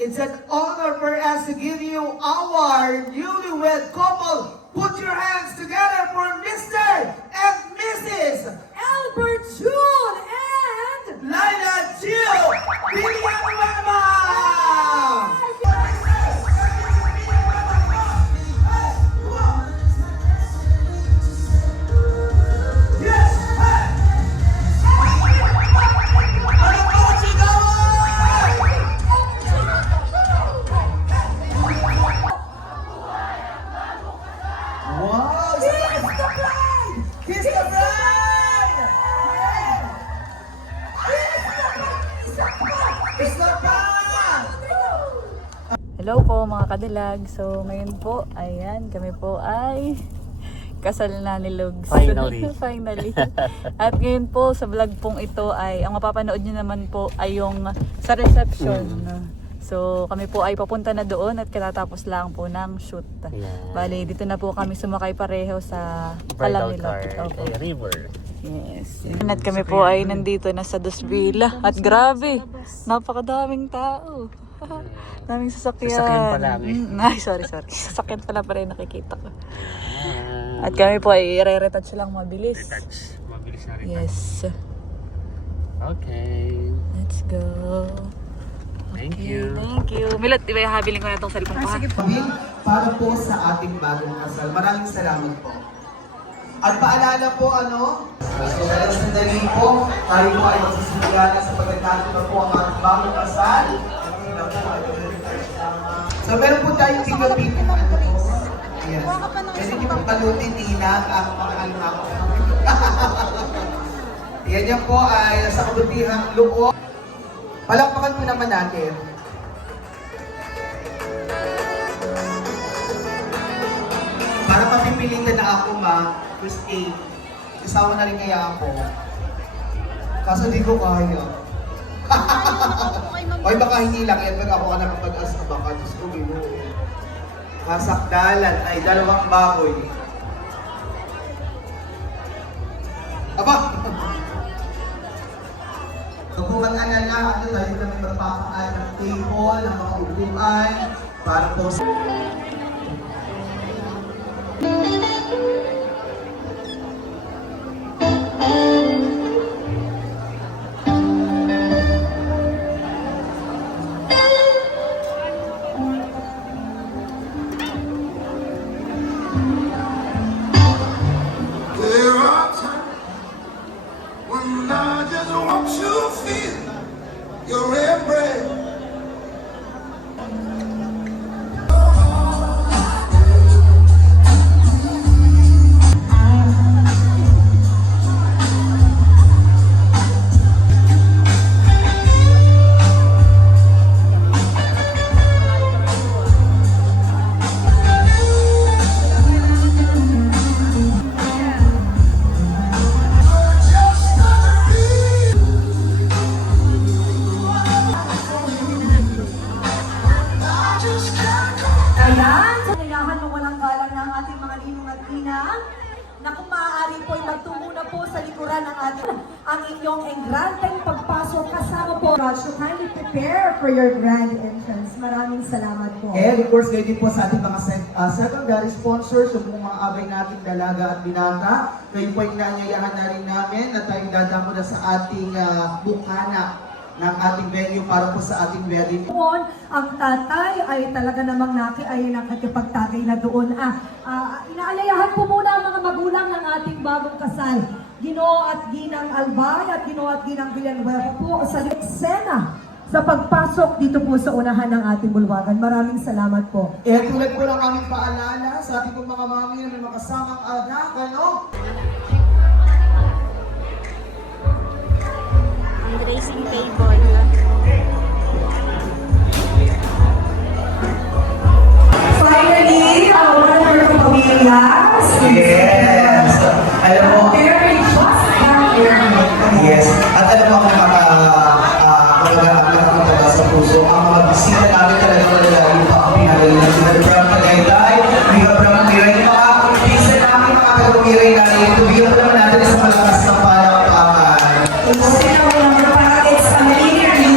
It's an honor for us to give you our newlywed couple. Put your hands together for Mr. and Mrs. Albert June and Laila Jill Villanueva! Yes! Wow! Kiss the bride! Kiss the bride! Hello po mga kadilag. So ngayon po, ayan, kami po ay kasal na ni Lugs. Finally. Finally. At ngayon po sa vlog pong ito ay, ang mapapanood nyo naman po ay yung sa reception. So kami po ay papunta na doon at katatapos lang po ng shoot. Yeah. Bali, dito na po kami sumakay pareho sa Bridal Alamilot. car, Opo. river. Yes. At kami po ay nandito na sa Dos Villa. At grabe, napakadaming tao. Daming sasakyan. Sasakyan pa lang eh. Ay, sorry. Sasakyan pala pa rin nakikita ko. At kami po ay re-retouch lang mabilis. Retouch. Mabilis na retouch. Yes. Okay. Let's go. Thank you. Thank you. Milot, di ba habiling ko na itong cellphone ko ha? Para po sa ating bagong kasal. Maraming salamat po. At paalala po so dahil sandali po, tayo po ay magsisimula sa pagkakataon na po ang ating bagong kasal. So meron po tayong video na po. Yes. Pwede niyo pong balutin, Nina, ang mga anak ko. Yan po ay sa kabutihang loob. Palakpakan po naman natin. Para papipilitan na ako, ma, Christine. Isawa na rin kaya ako. Kaso di ko kaya. Oy, baka hindi lang yan. Pag ako ka na kapag-as ka baka. Diyos ko, binuo. Kasakdalan ay dalawang baboy. Aba! So kung mag-alala, tayo kami magpapaan ng table, ng mga upuan, para po sa... There are times when I just want to feel your embrace. Ayan, sa kailangan mo walang galang ng ating mga ninong at ninang na kung maaari po ay magtungo na po sa likuran ng ating ang inyong engrandeng pagpasok kasama po. So kindly prepare for your grand entrance. Maraming salamat po. And of course, ngayon din po sa ating mga secondary sponsors, yung mga abay nating dalaga at binata. Ngayon po ay inaanyayahan na rin namin na tayong dadamo na sa ating bukana ng ating venue para po sa ating wedding. Doon, ang tatay ay talaga namang ay nakikipagtagay na doon. Inaalayahan po muna ang mga magulang ng ating bagong kasal. Ginoo at Ginang Albay at Ginoo at Ginang Villanueva po sa eksena sa pagpasok dito po sa unahan ng ating bulwagan. Maraming salamat po. Eh, tulad po ng aming paalala sa ating mga mami na may makasamang anak, Fundraising table. Finally, our wonderful pamilyas. Yes! Alam mo, Very just yes. At alam mo, ang nakakatawa sa puso, ang mga bisita namin talaga yung pakapihalan na sila from Tagaytay, we have from Miray, yung mga bisita namin, mga taga-Miray natin, tubigyan po naman natin sa malakas na palakpakan. Sino ang mga packets sa Miray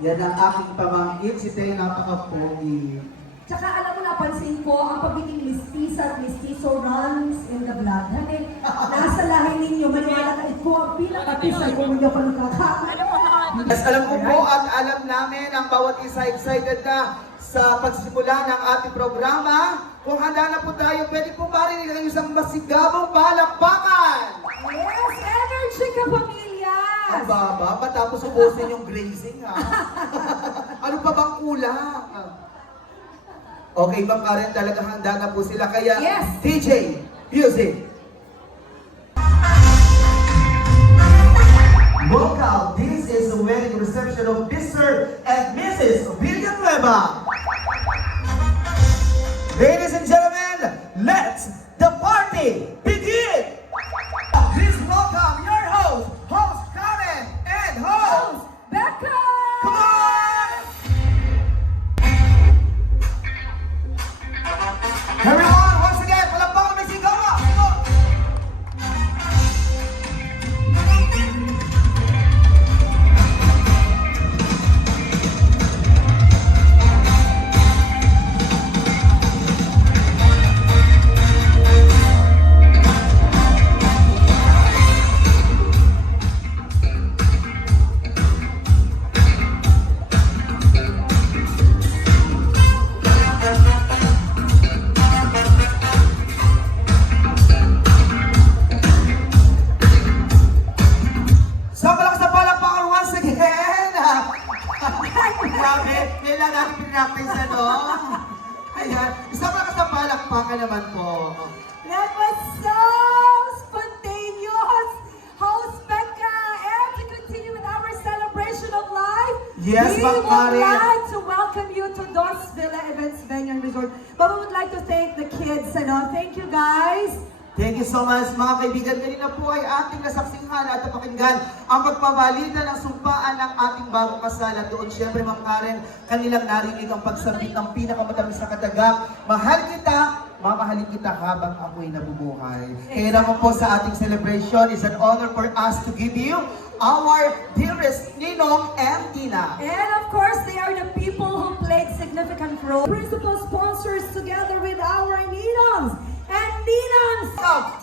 Yan ang aking pamangkin, si Teo napaka-pogi. Tsaka alam mo, napansin ko, ang pagiging mistisa at mistiso runs in the blood. Hani, nasa lahi ninyo, maniwala ka, ito ang pinakapisa kung hindi ako nakakaano. Yes, alam ko po at alam namin ang bawat isa excited na sa pagsimula ng ating programa. Kung handa na po tayo, pwede po marinig ang isang masigabong palakpakan. Yes, energy ka, pamilya! Ang baba, matapos ubusin yung grazing ha. Ano pa bang kulang? Okay, Ma'am Karen, talaga handa na po sila. Kaya, Yes. DJ, music. Welcome, this is the wedding reception of Mr. and Mrs. Villanueva. Ladies and gentlemen, let's the party begin! Please welcome your host Karen, and host, Becca! come on! Everyone, once again, palakpakan may sigawa! Sa malakas na palakpakan once again! Grabe, kailangan pinractice ano? Ayan, isang malakas na palakpakan naman po. That was so spontaneous! Host Becca, and to continue with our celebration of life, Yes, we Ma'am would Karen. like to welcome you to Dos Villa Events Venue and Resort. But we would like to thank the kids, ano? Thank you guys! Thank you so much mga kaibigan. Kanina po ay ating nasaksihan at napakinggan ang pagpabalita ng sumpaan ng ating bagong kasal. At doon syempre Ma'am Karen, kanilang narinig ang pagsabit ng pinakamatamis na katagang, mahal kita, mamahalin kita habang ako'y nabubuhay. Kaya naman po sa ating celebration, is an honor for us to give you our dearest Ninong and Tina. And of course, they are the people who played significant role. Principal sponsors together with our Ninongs and Ninangs.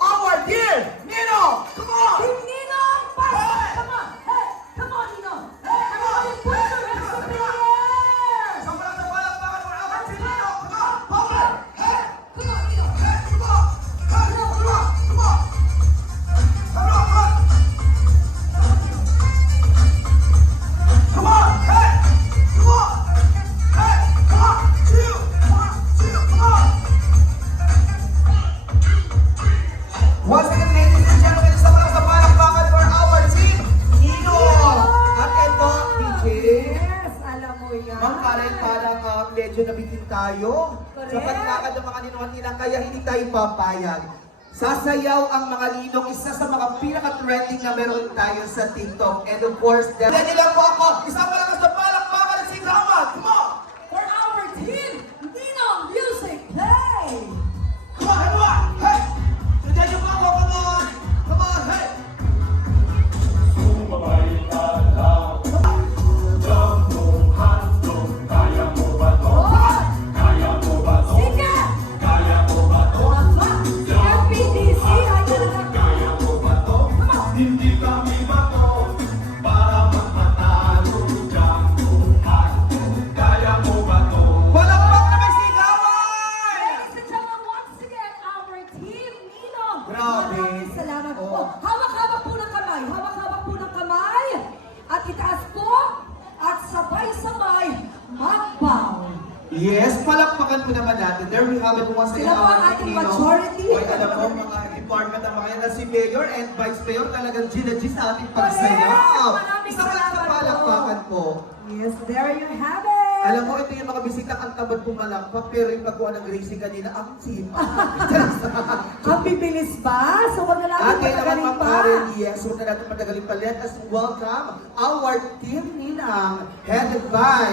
Our dear Ninong! Come on! Team Ninong! Pass! Hey! Come on! Hey! Come on, Ninong! Hey, come on! Put your hands up in the air! Isang malakas na palakpakan for our dear Ninong! Come on! Power! Hey! Come on, Ninong! Hey! Come on! Hey! Come on! Come on! Come on! Come on! Hey! Come on! Hey! Come on! Chill! Come on! Once again, ladies and gentlemen, isang malakas na palakpakan for our team, Nino! At ito, DJ. Yes, alam mo yan. Ma'am Karen, parang medyo nabitin tayo Correct. sa pagkakad ng mga ninuhan nila, kaya hindi tayo papayag. Sasayaw ang mga ninong, isa sa mga pinaka-trending na meron tayo sa TikTok. And of course, ready lang po ako. Isang malakas na palakpakan at sigawan. Come on! For our team, Ninong Music Play! Come on, everyone! Hey! Nandiyan yung mga come on! Come on, hey! Sige! Kaya mo ba to? FPDC, ay talaga. Hindi kami bato para magpatalo dyan buhay. Kaya mo ba to? Palakpak na may sigawan! Ladies and gentlemen, once again, our team Ninong. Grabe. Maraming salamat po. Oh. Hawak-hawak po ng kamay. Hawak-hawak po ng kamay. At itaas po. At sabay-sabay magbaw. Yes, palakpakan po naman natin. There we have it once again. Sila po ang our ating Ninong. majority. Oy, alam mo, mga department ng mga yan na si Mayor and Vice Mayor talagang ginagi sa ating pagsayaw. Correct! Maraming Isang malakas na salamat po. palakpakan po. Yes, there you have it. Alam mo, ito yung mga bisita ang tamad pumalakpak, pero yung pagkuha ng racing kanina, ang sipa. Ang bibilis ba? So wag na natin At kaya naman, patagalin Ma'am pa. Karen, yes, huwag na natin patagalin pa. Let us welcome our team Ninang, headed by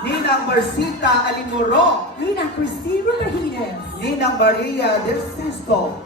Ninang Marcita Alimoro, Ninang Christine Rodriguez. Ninang Maria Del Sisto,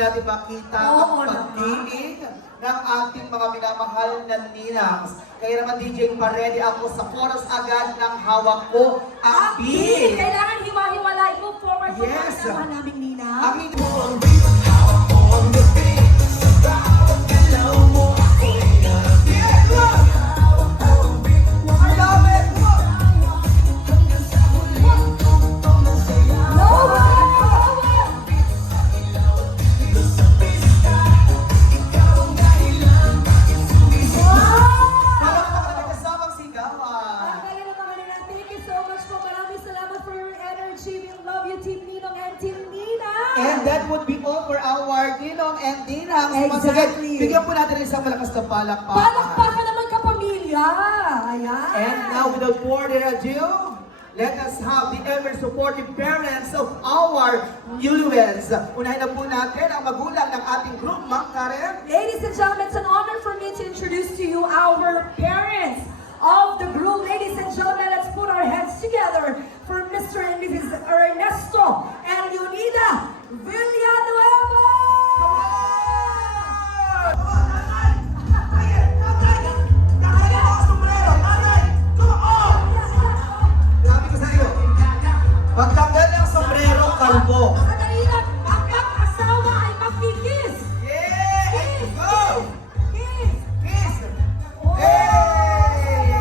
natin makita Oo ang pagdinig ng ating mga minamahal na ninangs. Kaya naman DJ, pa-ready ako sa chorus agad ng hawak ko ang beat. Kailangan hiwa-hiwalay mo forward po Yes. naman naming Nina. Ang hindi I love it! Alam mo ka kasamang sigawan. Thank you so much po. Maraming salamat for your energy. We love you, Team Ninong and Team Nina. And that would be all for our Ninong and Ninang. Once again, Exactly. bigyan po natin ng isang malakas na palakpakan. Palakpakan naman kapamilya. Ayan. And now, without further ado, let us have the ever-supportive parents of our newlyweds. Unahin na po natin ang magulang ng ating group, Ma'am Karen. Ladies and gentlemen, it's an honor for me to introduce to you our parents of the group. Ladies and gentlemen, let's put our heads together for Mr. and Mrs. Ernesto and Leonida Villanueva! Sabi ko sa iyo, pagtanggal ng sombrero, kalbo. Sandali lang, ang mag-asawa ay makikis! Yeah! Go! Kiss! Kiss! Oh, Hey!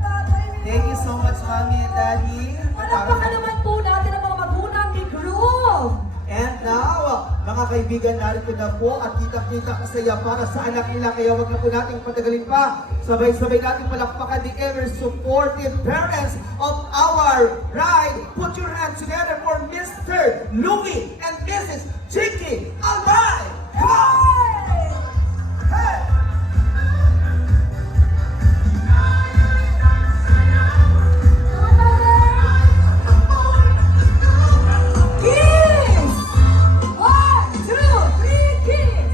tatay, Thank you so much, Mommy and Daddy. palakpakan naman po natin ang mga magulang ni Groove! And now, mga kaibigan, narito na po at kita-kita kasaya para sa anak nila. Kaya wag na po natin patagalin pa. Sabay-sabay natin palakpakan the ever-supportive parents of our bride. Put your hands together for Mr. Louie and Mrs. Chicky Albay! Come on! Hey! Kiss! 1, 2, 3, kiss!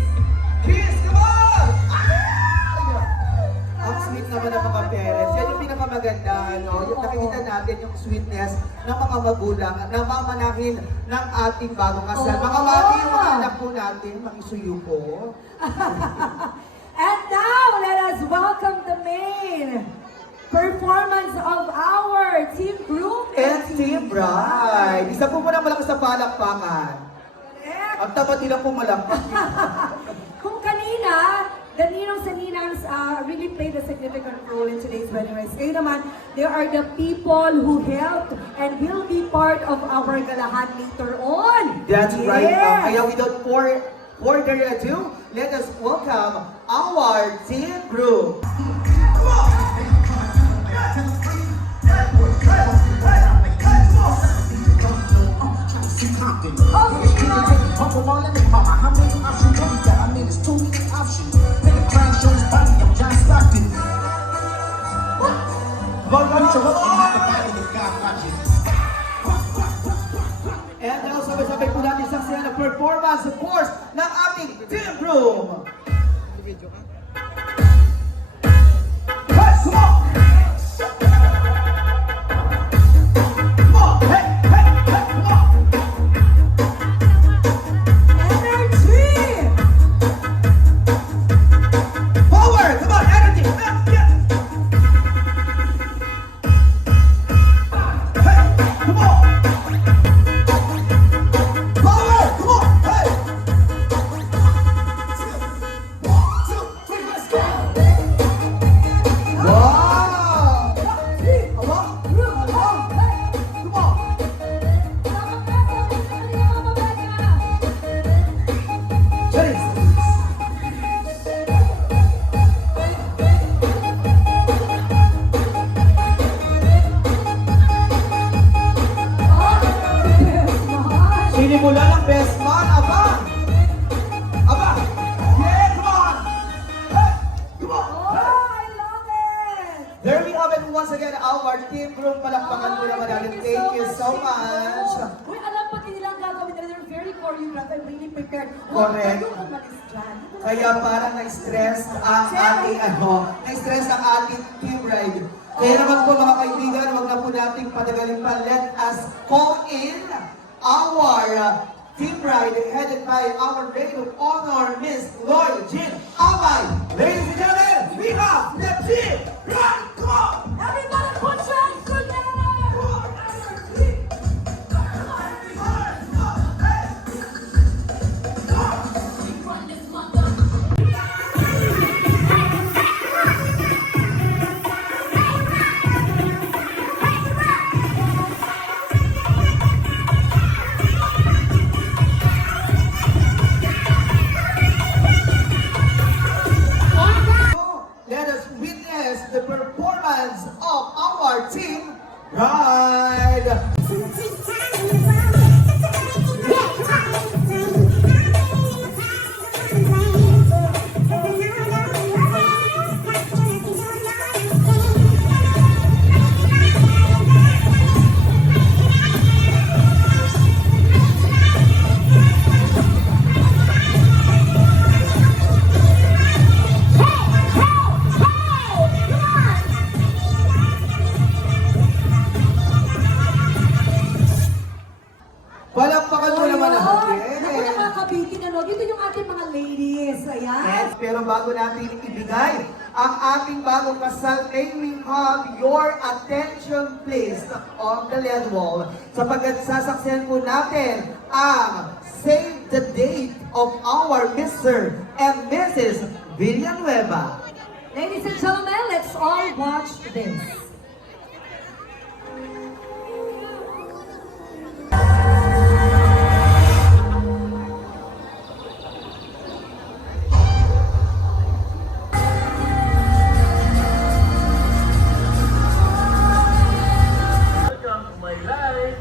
Kiss! Come on! Ang sweet naman ng mga parents. Yan yung pinakamaganda, no? Yung nakikita natin yung sweetness ng mga magulang na mamanahin ng ating bagong kasal. Mga mami, yung mga anak po natin, makisuyo po. And now, let us welcome the main performance of our Team Group And Team Bride. Isa po muna malakas sa palakpakan. Correct. Ang tamad nila po malakpak. Kung kanina, the Ninongs and Ninangs really played a significant role in today's wedding rites. Ngayon naman, they are the people who helped and will be part of our galahan later on. That's right. Yes. Kaya without further ado, let us welcome our Team Group. And now, sabay-sabay po natin saksihan ang performance, of course, ng ating Team Group. Hey, come on! Come on! Hey, hey, hey, come on! Energy! Power! Come on, energy! Yeah. Hey, come on! Power! Come on! Hey! 1, 2, 3, let's go! Wow! Come on! Come on! Cheers! Sinimula ng best man, aba! Aba! Yeah, come on! Hey! Come on! There we have it once again, our Team Group. Palakpakan mo naman natin. Thank you so much. Uy, alam pa nilang gagawin nila. They're very choreographed and really prepared. Correct. Huwag kayong umalis dyan. Kaya parang na-stress ang ating na-stress ang ating team ride. Kaya naman po mga kaibigan, wag na po nating patagalin pa. Let us call in our Team Bride, headed by our Maid of Honor, Miss Lloyd Jean Abay. Ladies and gentlemen, we have the Team Bride. Come on! Everybody put your hands together! Let us witness the performance of our Team Bride. Palakpakan mo naman natin. Ako na mga kabitin, ano? Dito yung ating mga ladies. Ayan. Yes, pero bago natin ibigay ang ating bagong kasal, may we have your attention please on the LED wall sapagkat sasaksihan po natin ang save the date of our Mr. and Mrs. Villanueva. Ladies and gentlemen, let's all watch this.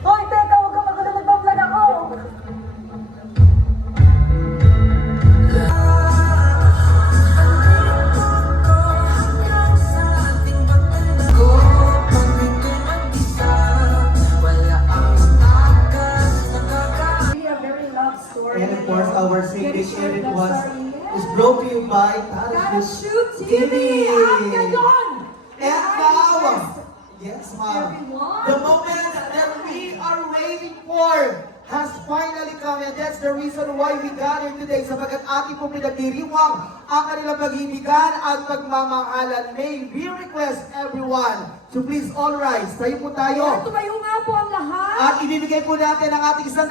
Hoy, teka, huwag kang maganda nag-vlog ako! Really a very love story. And of course, our Very singing short edit love was story. is brought to you by Parachute TV! Ang gayon! And now, yes ma'am, Everyone. the moment that we are waiting for has finally come, and that's the reason why we gathered today sapagkat ating po pinagdiriwang ang kanilang pag-ibigan at pagmamahalan. May we request everyone to please all rise. Tayo po tayo. Tumayo nga po ang lahat. At ibibigay po natin ang ating 100%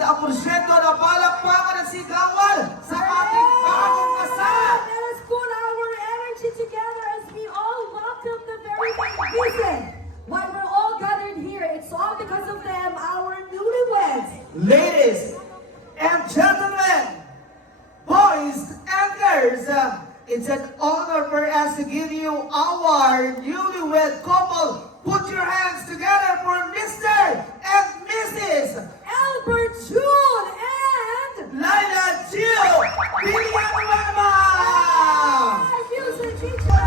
na palakpakan at sigawan sa ating bagong kasal. Let us put our energy together as we all welcome the very visit. Why we're all gathered here, it's all because of them, our newlyweds. Ladies and gentlemen, boys and girls, it's an honor for us to give you our newlywed couple. Put your hands together for Mr. and Mrs. Albert June and Laila Jill Villanueva! music teacher.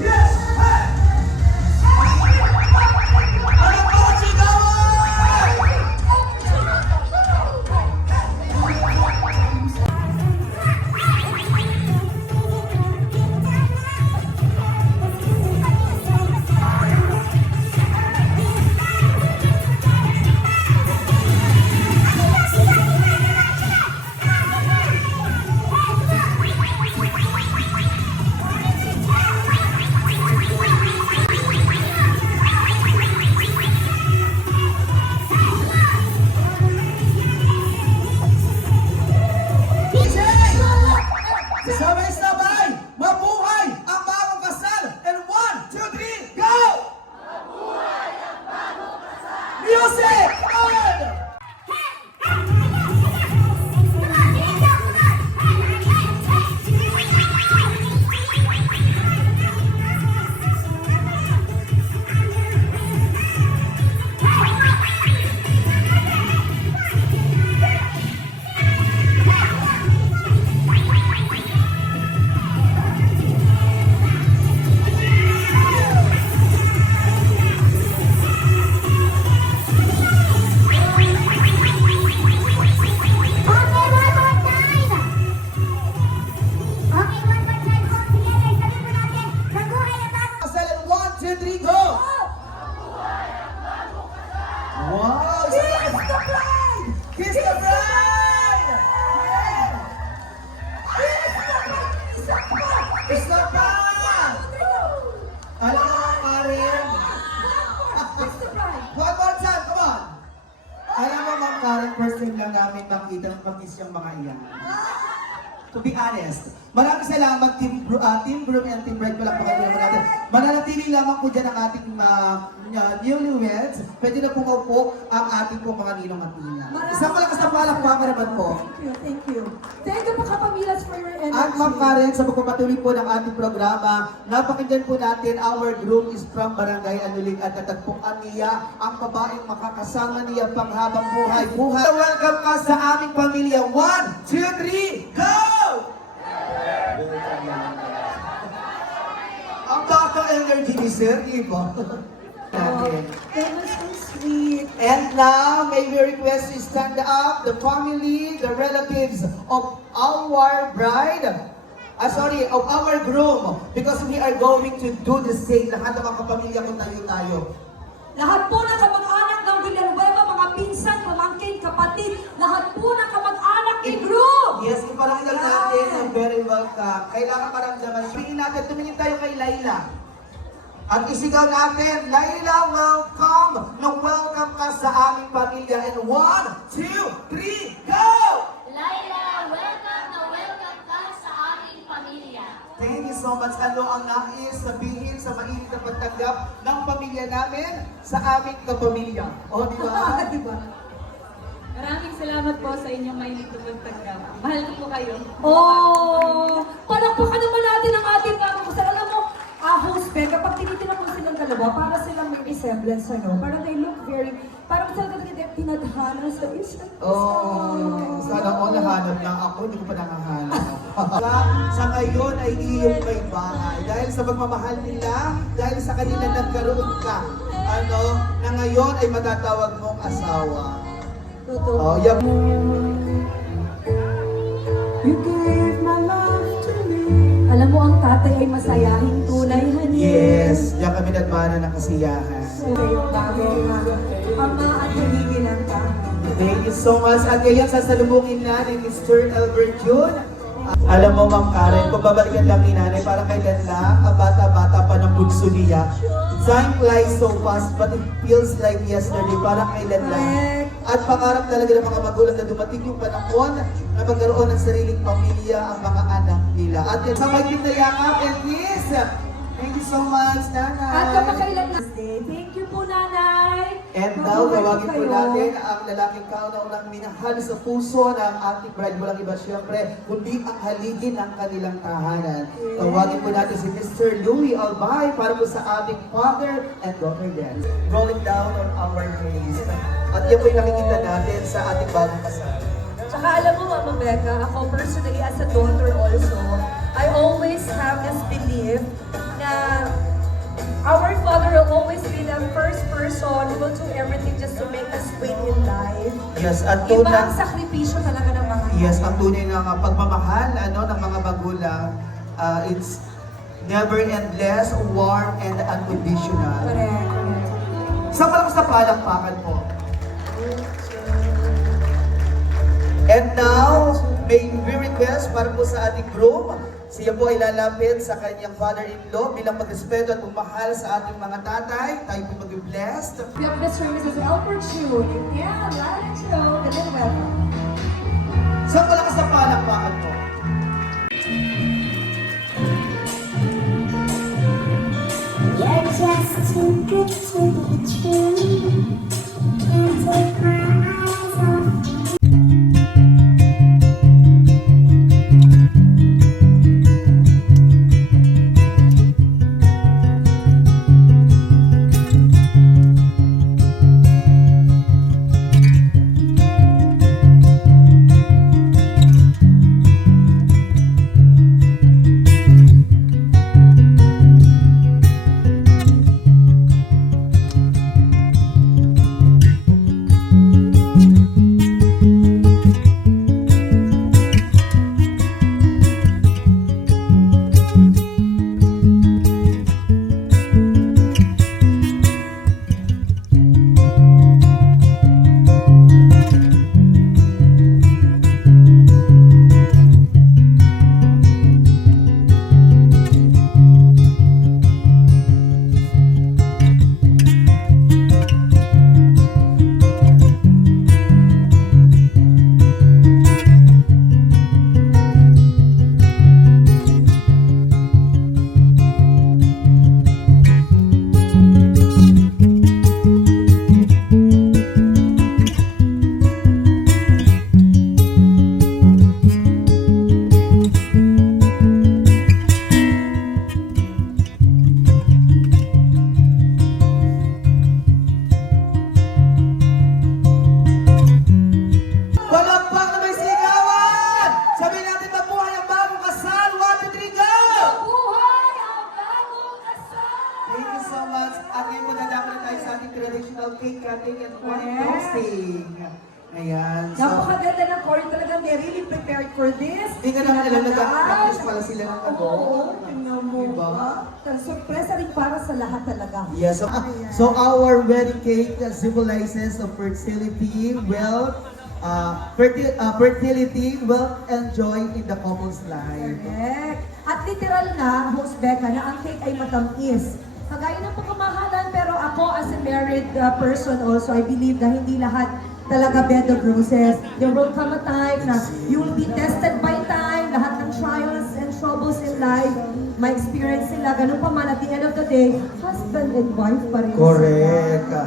Yes! Hey! Ano po, sigawan! Sabay-sabay! Mabuhay ang bagong kasal! And 1, 2, 3, go! Mabuhay ang bagong kasal! Music! On! time lang namin makita ng pagkis yung mga iyan. To be honest, maraming salamat Team Broom and Team Bright. Palakpakan naman natin. Mananatili lamang po dyan ang ating newlyweds. Pwede na pumaupo ang ating po mga ninong at nina. Isang malakas na palakpakan naman po. Thank you. Thank you po kapamilas for your energy. At Ma'am Karen, sa pagpapatuloy po ng ating programa, napakinggan po natin, our groom is from Barangay Anulig at Tatagpong Amiya, ang babaeng makakasama niya panghabang buhay. Welcome ka sa aming pamilya. 1, 2, 3, go! Ang baka energy ni Sir, di ba? Natin. That was so sweet. And now, may we request you stand up, the family, the relatives of our bride, of our groom, because we are going to do the same. Lahat ng mga kapamilya ko tayo. Lahat po ng kamag-anak ng Villanueva, mga pinsan, pamangkin, kapatid, lahat po ng kamag-anak ni Groom. Yes, iparamdam natin ang very welcome. Kailangan maramdaman. Tingin natin, tumingin tayo kay Laila. At isigaw natin, Laila, welcome! Nung welcome ka sa aming pamilya. And 1, 2, 3, go! Laila, welcome na welcome ka sa aming pamilya. Thank you so much. Ano ang nais sabihin sa mainit na pagtanggap ng pamilya namin sa aming kapamilya? O, di ba? Diba? Maraming salamat po sa inyong mainit na pagtanggap. Mahal ko po kayo. Oh! Palakpakan naman natin ang ating bagong kasal. Alam mo, host Ben, kapag tinitingnan mo silang dalawa, para silang may resemblance, ano? Parang they look very, parang talaga tinadhana sa isa't isa. Oh, sana all nahanap lang ako, hindi ko pa nangahanap. Sa ngayon ay iyong may bahay. Dahil sa pagmamahal nila, dahil sa kanila nagkaroon ka, na ngayon ay matatawag mong asawa. Totoo. Oh, yeah. You gave my love to me. Alam mo, ang tatay ay masayahin tunay, honey. Yes, diyan kami nagmana ng kasiyahan. So, yung bagay na ama at higigin ang tahanan. Thank you so much. At ngayon, sasalubungin na ni Mr. Albert Jun. Alam mo, Ma'am Karen, kung babalikan lang ni nanay, parang kailan lang, ang bata-bata pa ng bunso niya. Time flies so fast, but it feels like yesterday, parang kailan lang. At pangarap talaga ng mga magulang na dumating yung panahon na magkaroon ng sariling pamilya ang mga anak nila. At yan, sa maging na yakap and kiss. Thank you so much, Nanay. At kapakailan na thank you po, Nanay. And now, Mabuhay tawagin po kayo. natin ang lalaking kauna-unang minahal sa puso ng ating bride. Walang iba siyempre, kundi ang haligin ng kanilang tahanan. Tawagin po natin si Mr. Louie Albay para po sa ating father and daughter dance. Rolling down on our face. At yan po yung nakikita natin sa ating bagong kasal. Tsaka alam mo, Mama Becca, ako personally as a daughter also, I always have this belief na our Father will always be the first person who will do everything just to make us win in life. Yes, at Iba ang tunay. sakripisyo talaga ng mga Yes, ang tunay ng pagmamahal ng mga magulang, it's never endless, warm, and unconditional. Correct. Sa malakas na palakpakan po. And now, may we request para po sa ating groom, siya po ay lalapit sa kanyang father-in-law bilang magrespeto at umahal sa ating mga tatay. Tayo po mag-blessed. We have Mr. and Mrs. Albert June. Yeah, Lala Joe. And then welcome. Sa malakas na palakpakan po. You're just too good to be true. Can't take my eyes off you. hosting. Ayan. So, Napakaganda ng choreo talaga. They really prepared for this. hindi ka naman alam nag-practice pala sila ng Oo, tingnan mo. Diba? Sorpresa rin para sa lahat talaga. Yes. So our wedding cake symbolizes of fertility, wealth, fertility, wealth, and joy in the couple's life. Correct. At literal na, Host Becca, na ang cake ay matamis. Kagaya ng pagkamahalan, pero ako as a married person also, I believe na hindi lahat talaga bed of roses. There will come a time na you will be tested by time, lahat ng trials and troubles in life, may experience sila, ganun pa man, at the end of the day, husband and wife pa rin Correct. sila.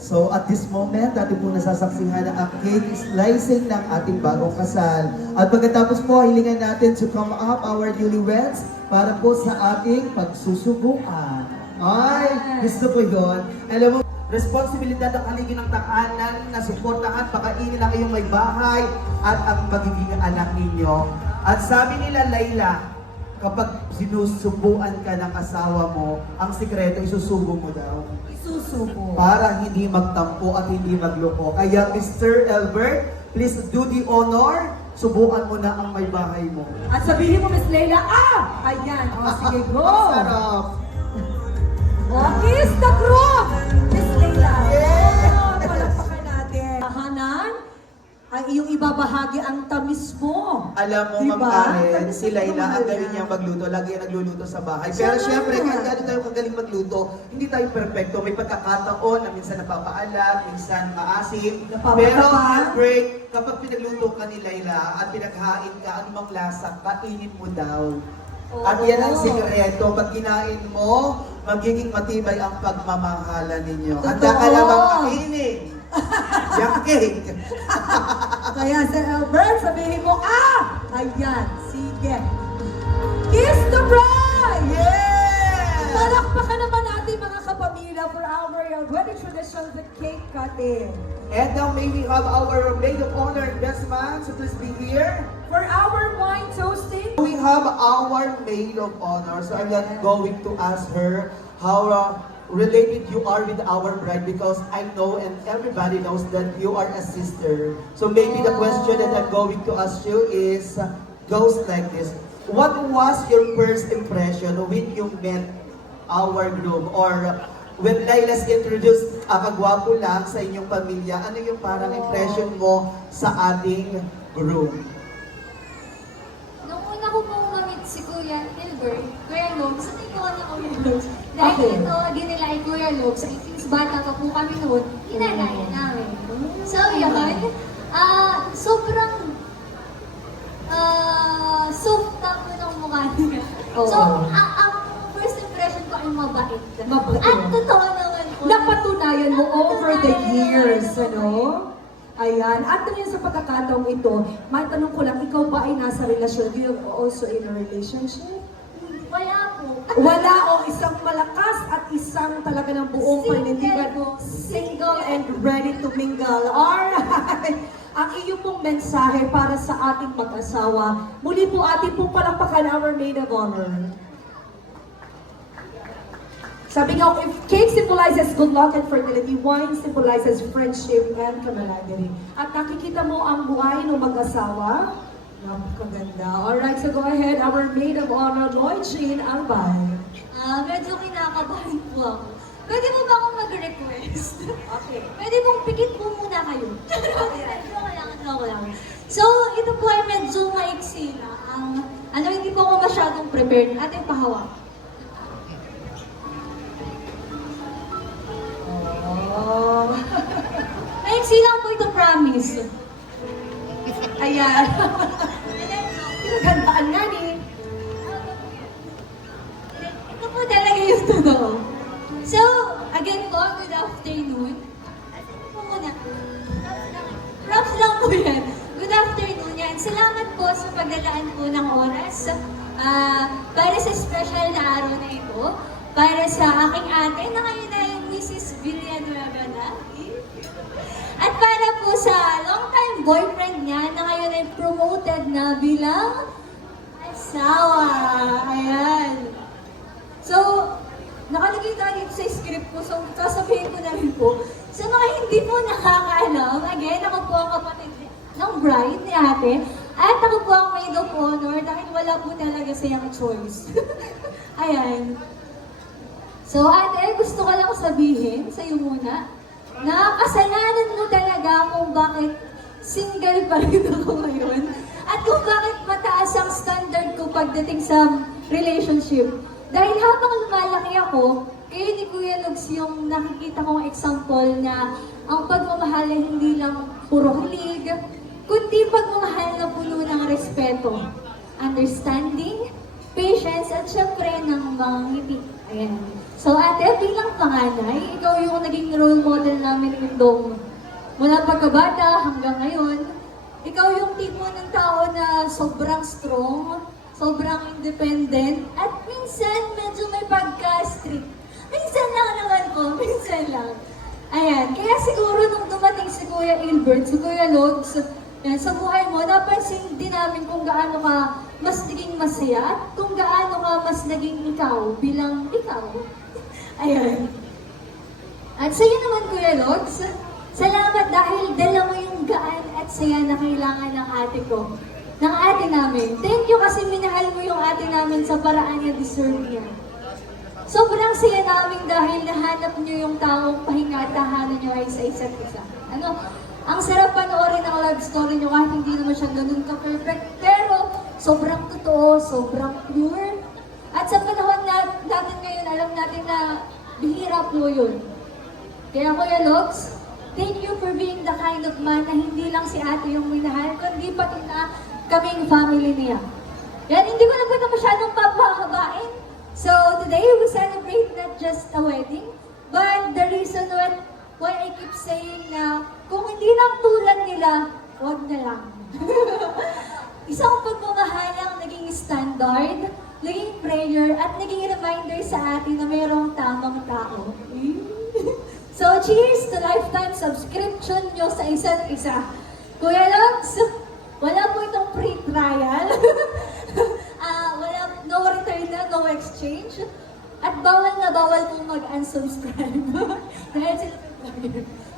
So at this moment, ating po nasasaksihan na ang cake slicing ng ating bagong kasal. At pagkatapos po, hilingan natin to come up our newlyweds para po sa ating pagsusubukan. Ay, gusto ko yun. Alam mo, responsibilidad ang haligi ng takanan na suportahan, pakainin ang iyong may bahay at ang magiging anak ninyo. At sabi nila, Layla, kapag sinusubuan ka ng asawa mo, ang sikreto isusubo mo daw. Isusubo. Para hindi magtampo at hindi magloko. Kaya Mr. Albert, please do the honor, subukan mo na ang may bahay mo. At sabihin mo, Miss Leila, ayan, o sige, go! Ang sarap! O, kiss the group! Miss Leila, Yes! palakpakan natin. Tahanan, ang iyong ibabahagi ang tamis mo. Alam mo, Diba? Ma'am Karen, Tamis si na Layla, ang naman galing yan. niya magluto. Lagi yan nagluluto sa bahay. Pero Siya syempre, naman. kahit gano'n tayo kagaling magluto, hindi tayo perfecto. May pagkakataon na minsan napapaalam, minsan maasim. Napapataba. Pero, Albert, kapag pinagluto ka ni Layla at pinaghain ka, anumang lasa, kainin mo daw. At yan ang sikreto. Pag kinain mo, magiging matibay ang pagmamahala ninyo. Handa ka Totoo. na bang kainin? Yung cake. Kaya Sir Albert, sabihin mo, ayan, sige. Kiss the bride! Yeah! Palakpakan naman natin mga kapamilya for our wedding tradition, the cake cutting. And now may we have our maid of honor and best man, so please be here. For our wine toasting, We have our maid of honor, so I'm not going to ask her how related you are with our bride because I know and everybody knows that you are a sister. So maybe the question that I'm going to ask you is goes like this. What was your first impression when you met our groom or when Layla's introduced kagwapo lang sa inyong pamilya, ano yung parang impression mo sa ating groom? Nung una ko pong mamit si Kuya Hilbert, Kuya Logs, sa tingin ko na Kuya Logs. Dahil Okay. ito, ginila ay Kuya Logs, ay since bata pa po kami noon, inanayan namin. So, yun, sobrang soft na po ng mukha niya. Oo. So, ang first impression ko ay mabait. Mabait. At totoo naman po. napatunayan mo over the years, ano? Ayan. At ngayon sa pagkakataong ito, matanong ko lang, ikaw ba ay nasa relasyon? Do you also in a relationship? Wala po. Wala o isang malakas at isang talaga ng buong Single panindigan. po. Single and ready to mingle. Alright! Ang iyong pong mensahe para sa ating mag-asawa. Muli po ating pong palakpakan our maid of honor. Sabi nga, if cake symbolizes good luck and fertility, wine symbolizes friendship and camaraderie. At nakikita mo ang buhay ng mag-asawa. Napakaganda. Alright, so go ahead, our maid of honor, Lloyd Jean Albay. Medyo kinakabahan po ako. Pwede mo ba akong mag-request? Okay. Pwede mong pikit po muna kayo. Joke lang. So, ito po ay medyo maiksi na. Hindi po ako masyadong prepared. Ating pahawak. Oh. Maiksi lang po ito, promise. Ayan. Pinagandaan nga ni. Ito po talaga yung totoo. So, again po, good afternoon. Ano po muna? Props lang po yan. Good afternoon yan. Salamat po sa paglalaan po ng oras para sa special na araw na ito. Para sa aking ate na ngayon ay Mrs. Villanueva na. At para po sa long-time boyfriend niya na ngayon ay promoted na bilang asawa. Ayan. So, nakalagay tayo dito sa script ko, so sasabihin ko na rin po. So, Sa mga hindi po nakakaalam, again, ako po ang kapatid ng bride ni ate. At ako po ang maid of honor dahil wala po talaga siyang choice. Ayan. So ate, gusto ko lang sabihin sa iyo muna na kasalanan mo talaga kung bakit single pa rin ako ngayon. At kung bakit mataas ang standard ko pagdating sa relationship. Dahil habang lumalaki ako, kayo ni Kuya Lugs yung nakikita kong example na ang pagmamahal ay hindi lang puro hilig, kundi pagmamahal na puno ng respeto, understanding, patience, at syempre ng mga ngiti. Ayan. So ate, bilang panganay, ikaw yung naging role model namin indong mula pagkabata hanggang ngayon. Ikaw yung tipo ng tao na sobrang strong, sobrang independent, at minsan medyo may pagka-strict. Minsan lang naman po, minsan lang. Ayan, kaya siguro nung dumating si Kuya Ilbert, si Kuya Logs, yan, sa buhay mo, napansin din namin kung gaano ka mas naging masaya at kung gaano ka mas naging ikaw bilang ikaw. Ayan. At sa'yo naman, Kuya Logs, salamat dahil dala mo yung gaan at saya na kailangan ng ate ko, ng ate namin. Thank you kasi minahal mo yung ate namin sa paraan na deserve niya. Sobrang saya namin dahil nahanap niyo yung taong pahinga at tahanan niyo ay sa isa't isa. Ano? Ang sarap panoorin ang love story niyo kahit hindi naman siya ganun ka-perfect. Pero sobrang totoo, sobrang pure. At sa panahon natin ngayon, alam natin na bihira po yun. Kaya Kuya Logs, thank you for being the kind of man na hindi lang si ate yung minahal, kundi pati na kaming family niya. Yan, hindi ko na po ito masyadong papahabain. So today we celebrate not just a wedding, but the reason why I keep saying na kung hindi lang tulad nila, wag na lang. Isang pagmamahal ang naging standard, naging prayer, at naging reminder sa atin na mayroong tamang tao. So cheers to lifetime subscription nyo sa isa't isa. Kuya Logs, wala po itong free trial. No return na, no exchange. At bawal na bawal kong mag-unsubscribe. Dahil sila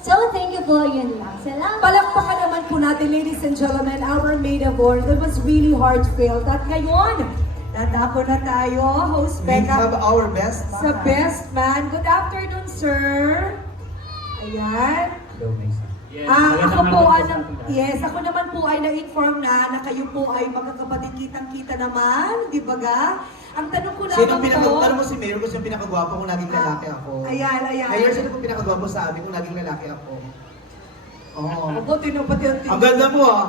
So, thank you po, yun lang. Salamat. Palakpakan naman po natin, ladies and gentlemen, our maid of honor. That was really heartfelt. At ngayon, nadako na tayo, host We Becca, have our best sa best man. Good afternoon, sir. Ayan. Hello, Mason. Yes, Ako naman po ay na-inform na kayo po ay magkakapatid kitang-kita naman, di ba ga? Ang tanong ko Sino lamang pinakagwapo mo si Mayor kung sino pinakagwapo kung naging lalaki ako? Ayan. Mayor, sino po pinakagwapo sa amin kung naging lalaki ako? Oo. Ako, tinupati ang Ang ganda mo ah!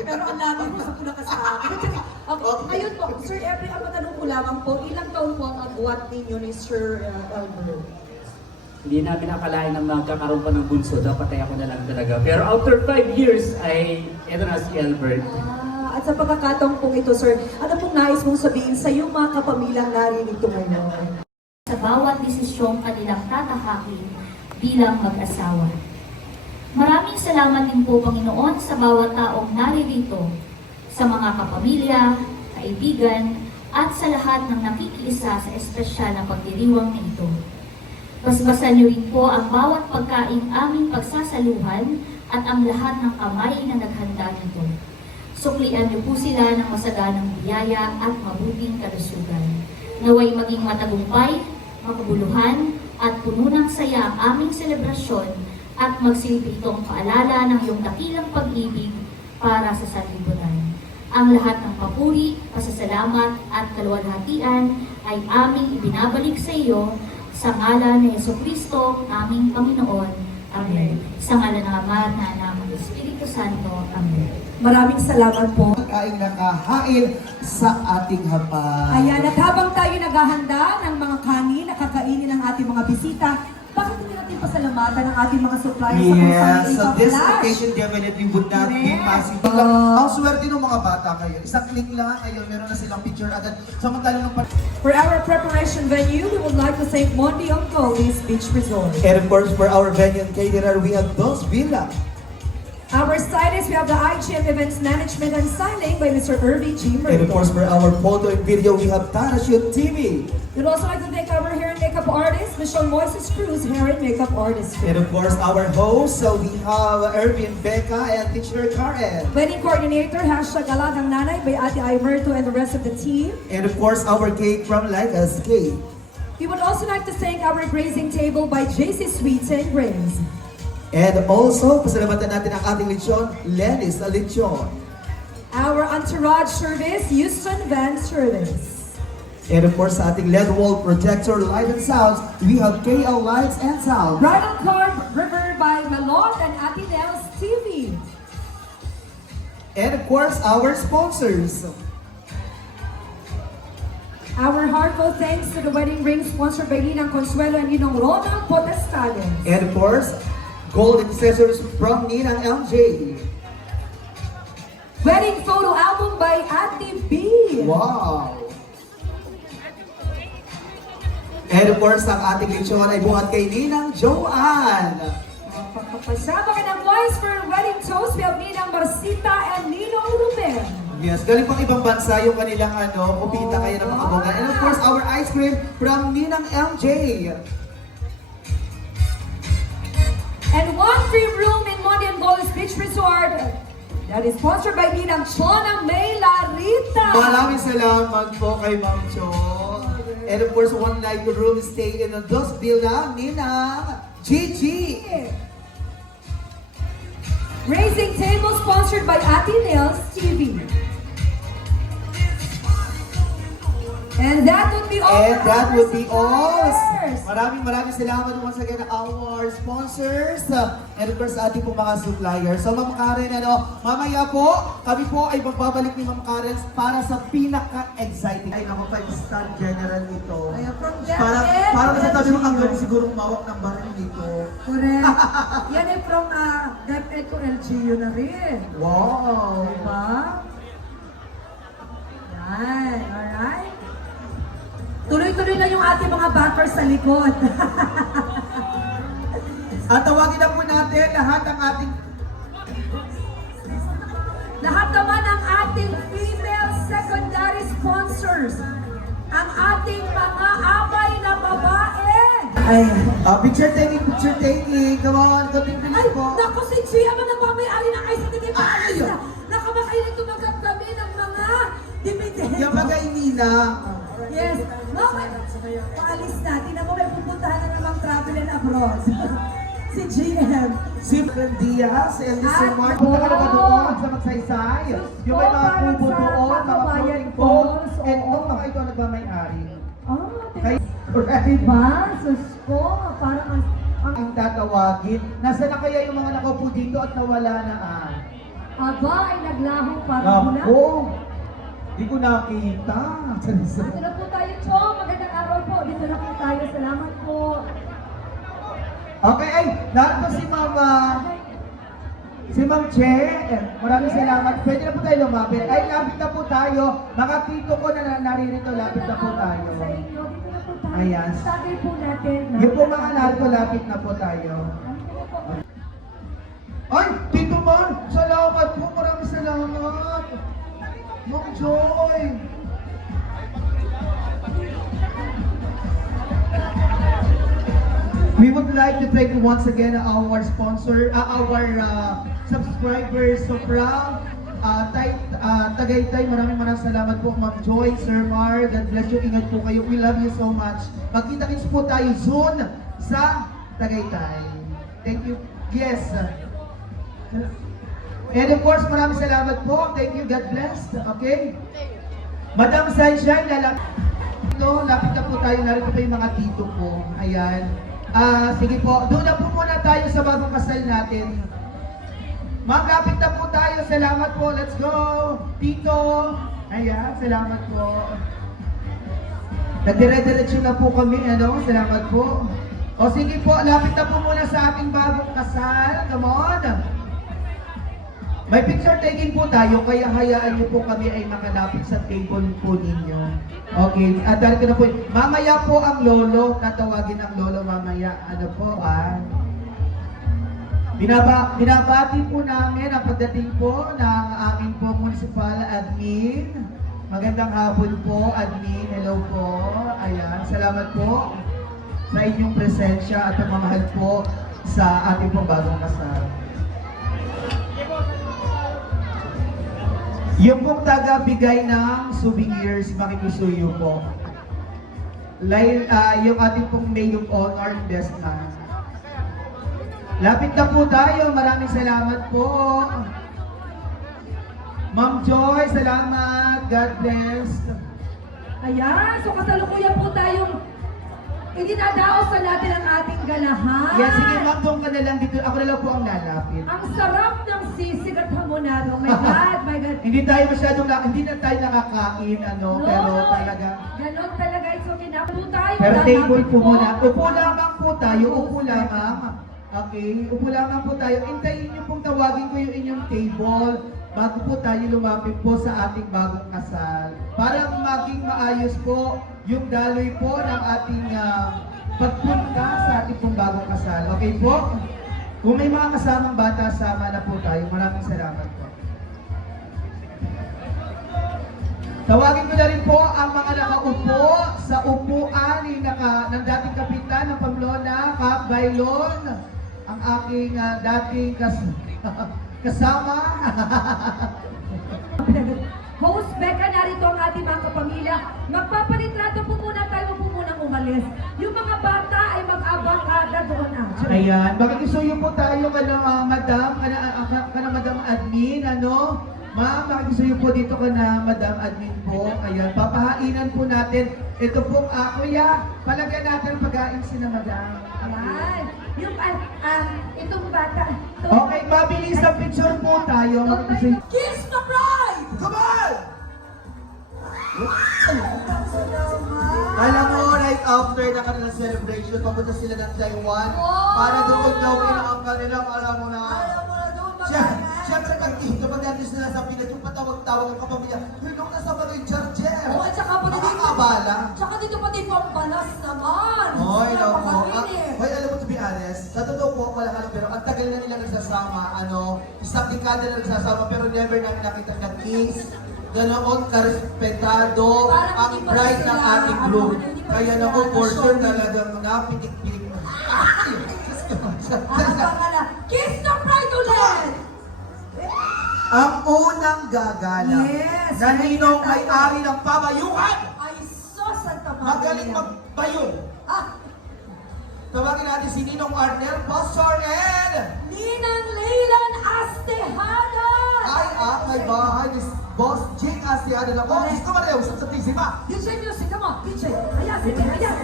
Pero ang labi mo sa pula ka sa akin. Okay. Ayun po, Sir Every, ang matanong ko lamang po, ilang taon po ang agwat ninyo ni Sir Albert? Hindi namin akalain na magkakaroon pa ng bunso, dapat ay ako na lang talaga. Pero after 5 years ay ito na si Albert. At sa pagkakataong pong ito, Sir, ano pong nais mong sabihin sa iyong mga kapamilyang naririto ngayon? Sa bawat desisyong kanilang tatahakin bilang mag-asawa. Maraming salamat din po, Panginoon, sa bawat taong naririto, sa mga kapamilya, kaibigan, at sa lahat ng nakikiisa sa espesyal na pagdiriwang na ito. Basbasan niyo rin po ang bawat pagkaing aming pagsasaluhan at ang lahat ng kamay na naghanda nito. Suklian niyo po sila ng masaganang biyaya at mabuting kalusugan. Naway maging matagumpay, makabuluhan, at puno ng saya ang aming selebrasyon at magsilbi itong paalala ng iyong dakilang pag-ibig para sa sanlibutan. Ang lahat ng papuri, pasasalamat at kaluwalhatian ay aming ibinabalik sa iyo sa ngalan ni Jesucristo, aming Panginoon. Amen. Sa ngalan ng Ama, na Anak, at Espiritu Santo. Amen. Maraming salamat po. Kain nakahain sa ating hapag. Ayan, at habang tayo naghahanda ng mga kanin na kakainin ng ating mga bisita, bakit hindi natin pasalamatan ang ating mga suppliers sa kung Yes, saan so this ipa-flash? occasion definitely would not be Correct. possible. Ang swerte ng mga bata kayo. Isang click lang kayo, meron na silang picture agad. Samantalang ng For our preparation venue, we would like to thank Monty Oncolis Beach Resort. And of course, for our venue and caterer, we have Dos Villa. Our stylists, we have the IGM Events Management and Styling by Mr. Irving G. And of course, Merto. for our photo and video, we have Tanashoot TV. We'd also like to thank our hair and makeup artist, Michelle Moises Cruz, hair and makeup artist. And of course, our host, so we have Irvin Becca and teacher Karen. Wedding coordinator, #Alagang Nanay by Ate Imerto and the rest of the team. And of course, our cake from Likas Cake. We would also like to thank our grazing table by JC Sweets and Grains. And also, pasalamatan natin ang ating lechon, Lenny's Lechon. Our entourage service, Houston Van Service. And of course, sa ating LED wall projector, light and sounds, we have KL Lights and Sound. Bridal Card River by Melon and Ate Nels TV. And of course, our sponsors. Our heartfelt thanks to the wedding ring sponsored by Ninang Consuelo and Ninong Ronald Potestales. And of course, gold accessories from Ninang MJ. Wedding photo album by Ate B. Wow! And of course, ang ating lechon ay buhat kay Ninang Joanne. Kasama ka ng voice for wedding toast, we have Ninang Marcita and Ninong Ruben. Yes, galing pang ibang bansa yung kanilang kupita kayo ng mga aboga. And of course, our ice cream from Ninang MJ. And one free room in Mondian Goals Beach Resort. That is sponsored by Ninang Chona May Larita. Maraming salamat po kay Ma'am Cho. And of course, one night room stay in the Dos Villa, Ninang Gigi. Raising Table sponsored by Ate Nels TV. And that would be all. And for that our would be all. suppliers. Maraming salamat once again our sponsors. And of course, sa ating po mga suppliers. So Ma'am Karen, mamaya po, kami po ay magbabalik ni Ma'am Karen para sa pinaka-exciting. Ay naku, 5-star general ito. Ayan, from Jeff Para Ed, sa tabi mo, ang LG. galing siguro umawak ng baril dito. Correct. Yan ay from DepEd to LGU na rin. Wow! Diba? Yan, alright. Tuloy-tuloy lang yung ating mga backers sa likod. At tawagin na po natin lahat ng ating Lahat naman ng ating female secondary sponsors. Ang ating mga abay na babae. Ay, picture taking. Come on, kating Ay, bilis po. naku si Gia man ang mamay-ari ng ice cream. Ay! Nakamakailan tumagat kami ng mga dividend. Yung bagay Nina. Yes. Mama, paalis na. Tingnan mo, may pupuntahan na namang travel and abroad. Si GM. Si Diaz and si At Mark. Punta ka na ba po. doon sa Magsaysay? Yung may mga parang kubo sa doon, mga Kabayan floating boat. Falls, And oo. nung mga ito nagmamay-ari. Ah, Correct. diba? Sus ko, parang Ang tatawagin. Nasaan na kaya yung mga nakaupo dito at nawala na aba ay naglaho parang muna. Naku! Di ko nakita. Dito na po tayo, Chong. Magandang araw po. Dito na po tayo. Salamat po. Okay, ay, narito si Mama. Si Ma'am Che. Maraming salamat. Pwede na po tayo lumapit. Ay, lapit na po tayo. Mga tito ko na naririto, lapit na po tayo. Sa inyo, dito na po tayo. Ayan. Sagay po natin. Yung po mga narito, lapit na po tayo. Ay, Tito Man! Salamat po! Maraming salamat! Ma'am Joy! We would like to thank once again our sponsor, our subscribers. So proud. Tagaytay, maraming salamat po Ma'am Joy, Sir Mar. God bless you. Ingat po kayo. We love you so much. Magkita-kits po tayo soon sa Tagaytay. Thank you. Yes. And of course, maraming salamat po. Thank you. God bless. Okay? Madam Sunshine, lapit na po tayo. Narito pa yung mga tito po. Ayan. Sige po. Doon na po muna tayo sa bagong kasal natin. Maglapit na po tayo. Salamat po. Let's go. Tito. Ayan. Salamat po. Nagdire-diretso na po kami. Salamat po. O sige po. Lapit na po muna sa ating bagong kasal. Come on. May picture taking po tayo, kaya hayaan niyo po kami ay makalapit sa table po ninyo. Okay, at dahil ko na po, mamaya po ang lolo, tatawagin ang lolo mamaya. Ano po, Binabati po namin ang pagdating po ng aming po municipal admin. Magandang hapon po, admin. Hello po. Ayan, salamat po sa inyong presensya at pagmamahal po sa ating pong bagong kasal. Yung pong taga-bigay ng souvenirs, makikusuyo po. Yung ating pong maid of honor, best man. Lapit na po tayo. Maraming salamat po. Ma'am Joy, salamat. God bless. Ayan, so kasalukuyan po tayong idinadaosan natin ang ating ganahan. Yan, sige ma'am, doon ka na lang dito. Ako na lang po ang lalapit. Ang sarap ng sisig at hamonado. My God, my God. Hindi tayo masyadong, hindi na tayo nakakain, pero talaga. Ganon talaga, it's okay na po tayo. Pero table lalapit po muna. Upo lamang po tayo, upo lamang. Okay, upo lamang po tayo. Hintayin niyo pong tawagin ko yung inyong table bago po tayo lumapit po sa ating bagong kasal. Para maging maayos po yung daloy po ng ating pagpunta sa ating pong bagong kasal. Okay po? Kung may mga kasamang bata, sama na po tayo. Maraming salamat po. Tawagin ko na rin po ang mga nakaupo sa upuan ng dating kapitan ng Pamplona, Cap Bailon, ang aking dating kasama. Host Becca, narito ang ating mga kapamilya. Magpapalitrato po muna tayo, po munang umalis. Yung mga bata ay mag-abangkada doon na. Ayan, makikisuyo po tayo madam admin, Ma'am, makikisuyo po dito madam admin po. Ayan, papahainan po natin. Ito pong kuya, palagyan natin pag-ain si na madam. Ayan. Yung, itong bata. Okay, mabilis na picture po tayo. Makikisuyo. Kiss the bride! Come on! Alam mo, right after na kanilang celebration, papunta sila ng Taiwan para doon gawin ang kanilang, alam mo na. Siyempre, kapag natin sila sa Pinas, yung patawag-tawag ang kapamilya, yun nung kasama ng Charger. Oo, at saka pa dito. Nakakabala. Tsaka dito pati pambalas naman. Hoy, no po. Napakainit. Hoy, alam mo, to be honest, sa totoo po, wala ka lang, pero ang tagal na nila nagsasama, isang dekada na nagsasama, pero never namin nakita na kiss. Ganoon karespetado ang bride ng ating group. Kaya naku, for sure talagang napitik-pitik. Kiss the bride ulit! Ang unang gagala. Yes. Na ninong may-ari ng pabayuhan. Ay, sos ang Magaling magbayong. Ah, Tawagin natin si Ninong Arnel Pastor and Ninang Leylan Astejada! ay may bahay ni Boss Jing Astejada lang. Oh, gusto mo na yung sa tisima. DJ Music, come on, DJ! Ayan, sige, ayan!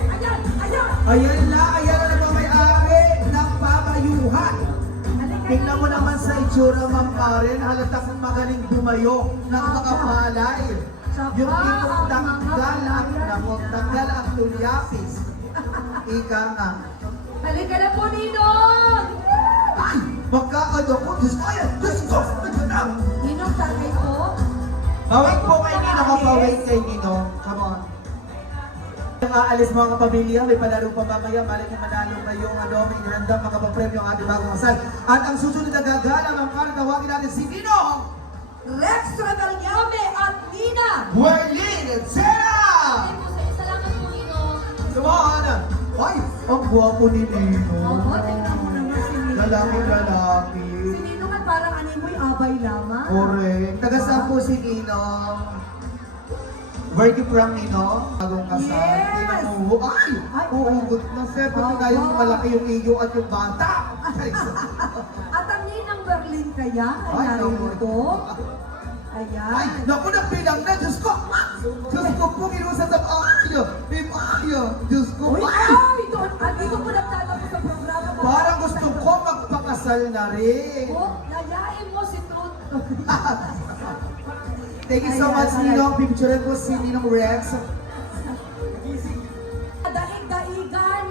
Ayan na may-ari ng pabayuhan. Tingnan mo naman sa itsura, Ma'am Karen, halata kong magaling bumayo ng mga palay. Yung itong tanggal ang tulyapis. Ika nga. Halika na po, Ninong! Ay! Magkaano ko? Diyos ko yan! Diyos ko! Ninong, tagay po. Pawait po kay Nino. Kapawait kay Nino. Come on. Aalis mga kapamilya, may palaro pa ba kaya? Balik na manalo ngayong may inandang makapapremyo ang ating bagong kasal. At ang susunod na gagalang ang parang tawagin natin si Nino! Rex Regalyame at Nina! Werlin Zera! Salamat po, Ninong. Come on! Ay! Ang guwapo ni Nino. Oo, tingnan mo naman si Nino. Lalaki. Si Nino nga parang animoy abay lamang. Correct. Taga saan po si Nino? Where you from, Nino? Bagong kasal. Yes! Tingnan mo. Ay! Uugot na. Sir, pati tayo malaki yung iyo at yung bata. At ang Ninang Berlin kaya ay Ay, narito. Ayan. Ay! Naku, nagbilang na! Diyos ko! Diyos ko po, kinusa sa ayo! Ayo! Diyos ko! Uy, ay! Doon, dito po nagtatapos sa programa. Parang gusto ko magpakasal na rin. Oh, layain mo si Truth. Thank you so much, Ninong. Picture po si Ninong Rex. Daig-daigan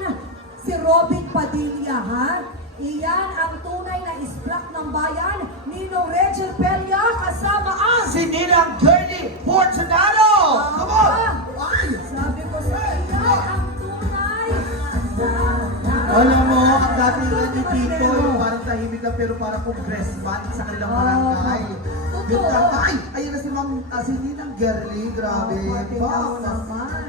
si Robin Padilla, ha? Iyan ang tunay na isplak ng bayan. Ninong Rachel Pelia kasama ang... Si Ninang Gertie Fortunato! Come on! Ay! Sabi ko sa iyan ang tunay na... Alam mo, ang klase nila ni Tito, yung parang tahimik lang pero parang congressman sa kanilang barangay. Yun lang. Ay! Ayun na si Ma'am, si Ninang Gerly, grabe. naman.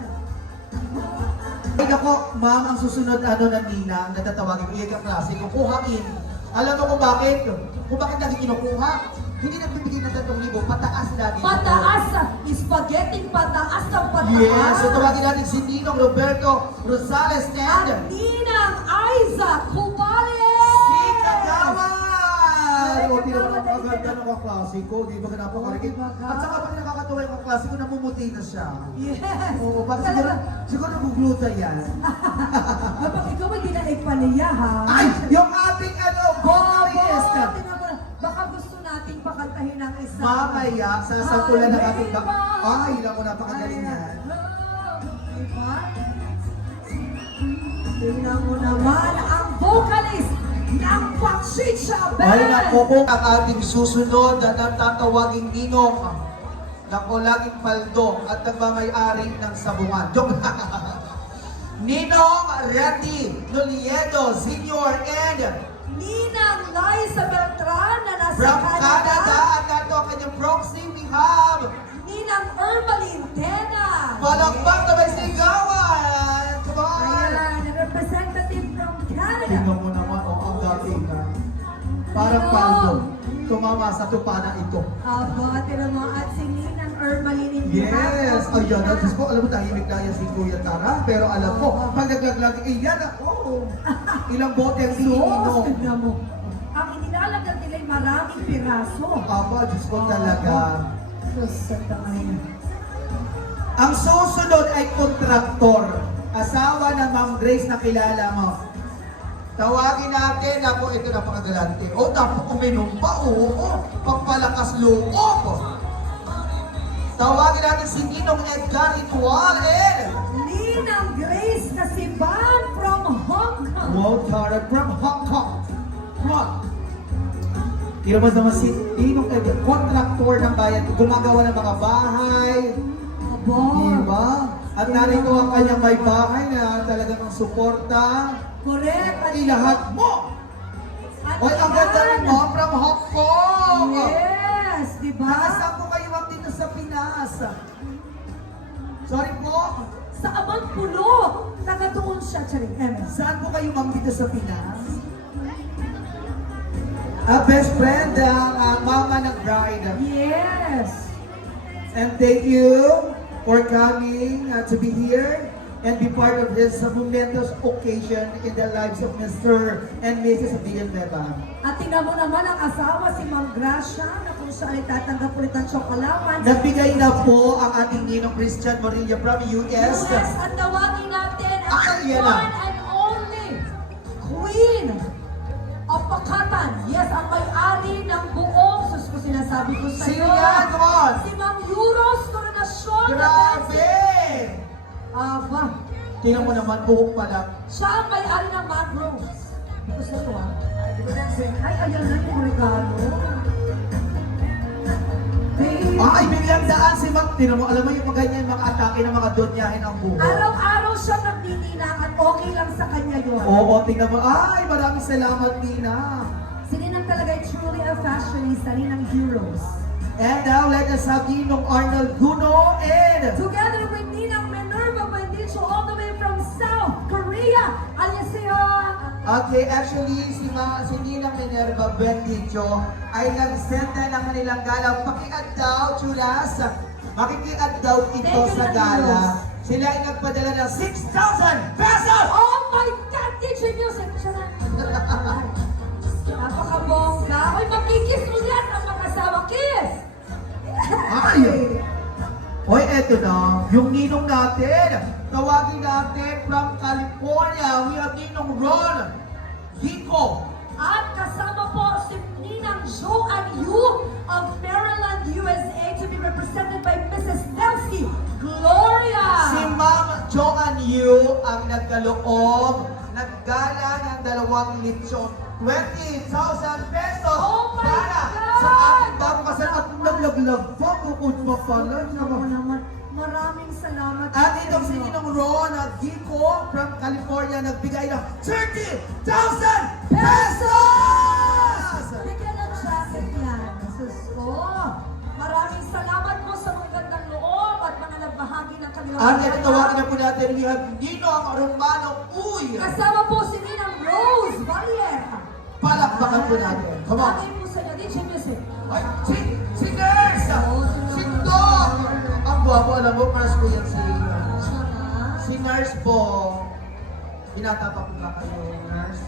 Ay nako, ma'am, ang susunod na Ninang, natatawagin ko yung kaklase, kukuhain. Alam mo kung bakit? Kung bakit lagi kinukuha? Hindi nagbibigay ng 3,000, pataas lagi. Pataas, spaghetti pataas ng pataas. Yes, so tawagin natin si Ninong Roberto Rosales At and Ninang Isaac Cubales! si Kagawan! O, tinawag ang maganda ng kaklase ko, di ba ka napakarikit? At saka pag nakakatawa yung kaklase ko, namumuti na siya. Yes! Oo, bakit siguro nagugluta yan. Kapag ikaw ay dinaig pa niya, ha? Ay, yung ating vocalist! Baka gusto nating pakantahin ng isa. Mamaya, sasampulan ng ating Ay, lang ko napakagaling yan. Diba? Tingnan mo naman ang vocalist ng Pachicha Band! Ay, naku po, ang ating susunod na natatawaging Ninong. Naku, laging paldo at nagmamayari ng sabungan. Joke lang. Ninong Randy Noliedo Sr. and Ninang Liza Beltran na nasa from Canada Canada. at nato ang kanyang proxy, we have Ninang Ermeline Tena. Palakpak na may sigawan! Come on! Ayan, representative from Canada. Tingnan mo naman, ang dating ka. Parang paldo. Tumama sa tupana ito. Aba, tinan mo, at si Ninang Ermeline in Yes! Ayan na, Diyos ko, alam mo, tahimik na yan si Kuya Tara. Pero alam ko, pag naglaglag, iyan ako. Ilang bote ang iniinom. Tignan mo. Ang inilalagay nila ay maraming piraso. Aba, Diyos ko talaga. Diyos sa tayo. Ang susunod ay kontraktor. Asawa ng Ma'am Grace na kilala mo. Tawagin natin, ako ito napakagalante. O, dapat uminom pa, oo. Pagpalakas loob. Tawagin natin si Ninong Edgar Ritual and Ninang Grace Kasiban from Hong Kong. Wow, Tara from Hong Kong. Come on. Tira mo naman si Ninong Edgar, kontraktor ng bayan. Gumagawa ng mga bahay. Aba. Diba? At narito ang kanyang may bahay na talagang ang suporta. Correct. At Ilahat mo! At Oy, ang ganda yan. mo from Hong Kong! Yes, di ba? Nakasaan po kayo ma'am dito sa Pinas? Sorry po? Sa Abang Pulo. Taga doon siya, Charing. Saan po kayo ma'am dito sa Pinas? Best friend, ang mama ng bride. Yes. And thank you for coming to be here and be part of this momentous occasion in the lives of Mr. and Mrs. Villanueva. At tingnan mo naman ang asawa, si Ma'am Gracia, na kung siya ay tatanggap ulit ng tsokolawan. Nagbigay na po ang ating Ninong Christian Morillo from US. Yes, at tawagin natin ang Yan na. one and only Queen of Pakatan. Yes, ang may-ari ng buong, sus ko sinasabi ko sa Sino yan? Come on! Si Ma'am Euros Coronasyon. Grabe! Aba, Tingnan mo naman, buhok pa lang. siya ang may-ari ng mangroves. Gusto ko ah. Ay, ayan na yung regalo. Babe, Ay, biglang daan si Mac. Tingnan mo, alam mo yung mga ganyan, mga atake ng mga donyahin ang buhok. araw-araw siya nagnininang at okay lang sa kanya yun. Oo, tingnan mo. Ay, maraming salamat, Nina. Si Ninang talaga ay truly a fashionista, Ninang Heroes. And now, let us have Ninong Arnold Guno and Together with Ninang Minerva Bendicho all the way from South Korea. Alicia! okay, actually, si Ninang Minerva Bendicho ay nag-send na ng kanilang gala. Pakiad daw, Chulas. Makikiad daw ito Thank you, sa Ma'am gala. Rose. Sila ay nagpadala ng 6,000 pesos! Oh my God! DJ Music! Siya na. Napakabongga. Hoy, magkikis ulit ang mag-asawa. Kiss! Ay! Hoy, eto na. Yung ninong natin. Tawagin natin from California. We have Ninong Ron Hico. At kasama po si Ninang Joanne Yu of Maryland, USA to be represented by Mrs. Nelsie Gloria. Si Ma'am Joanne Yu ang nagkaloob, naggala ng 2 lechon, 20,000 pesos Oh my para God! sa ating bagong kasal at naglaglag pa, bukod pa pala. Naman naman. Maraming salamat. At sa itong si inyo. Ninong Ron at Gico from California nagbigay ng 30,000 pesos! Bigyan ng jacket yan. Sus ko. Maraming salamat po sa mga gandang loob at mga nagbahagi ng kanilang At ito tawagin na po natin, we have Ninong Romano Uy! Kasama po si Ninang Rose Valier. Palakpakan po natin. Come on! Bagay po sa inyo. DJ Music. Ay, si Nurse! Si Doc! Ang gwapo, alam mo, crush ko yan si Nurse po. Binata pa po ba kayo, Nurse?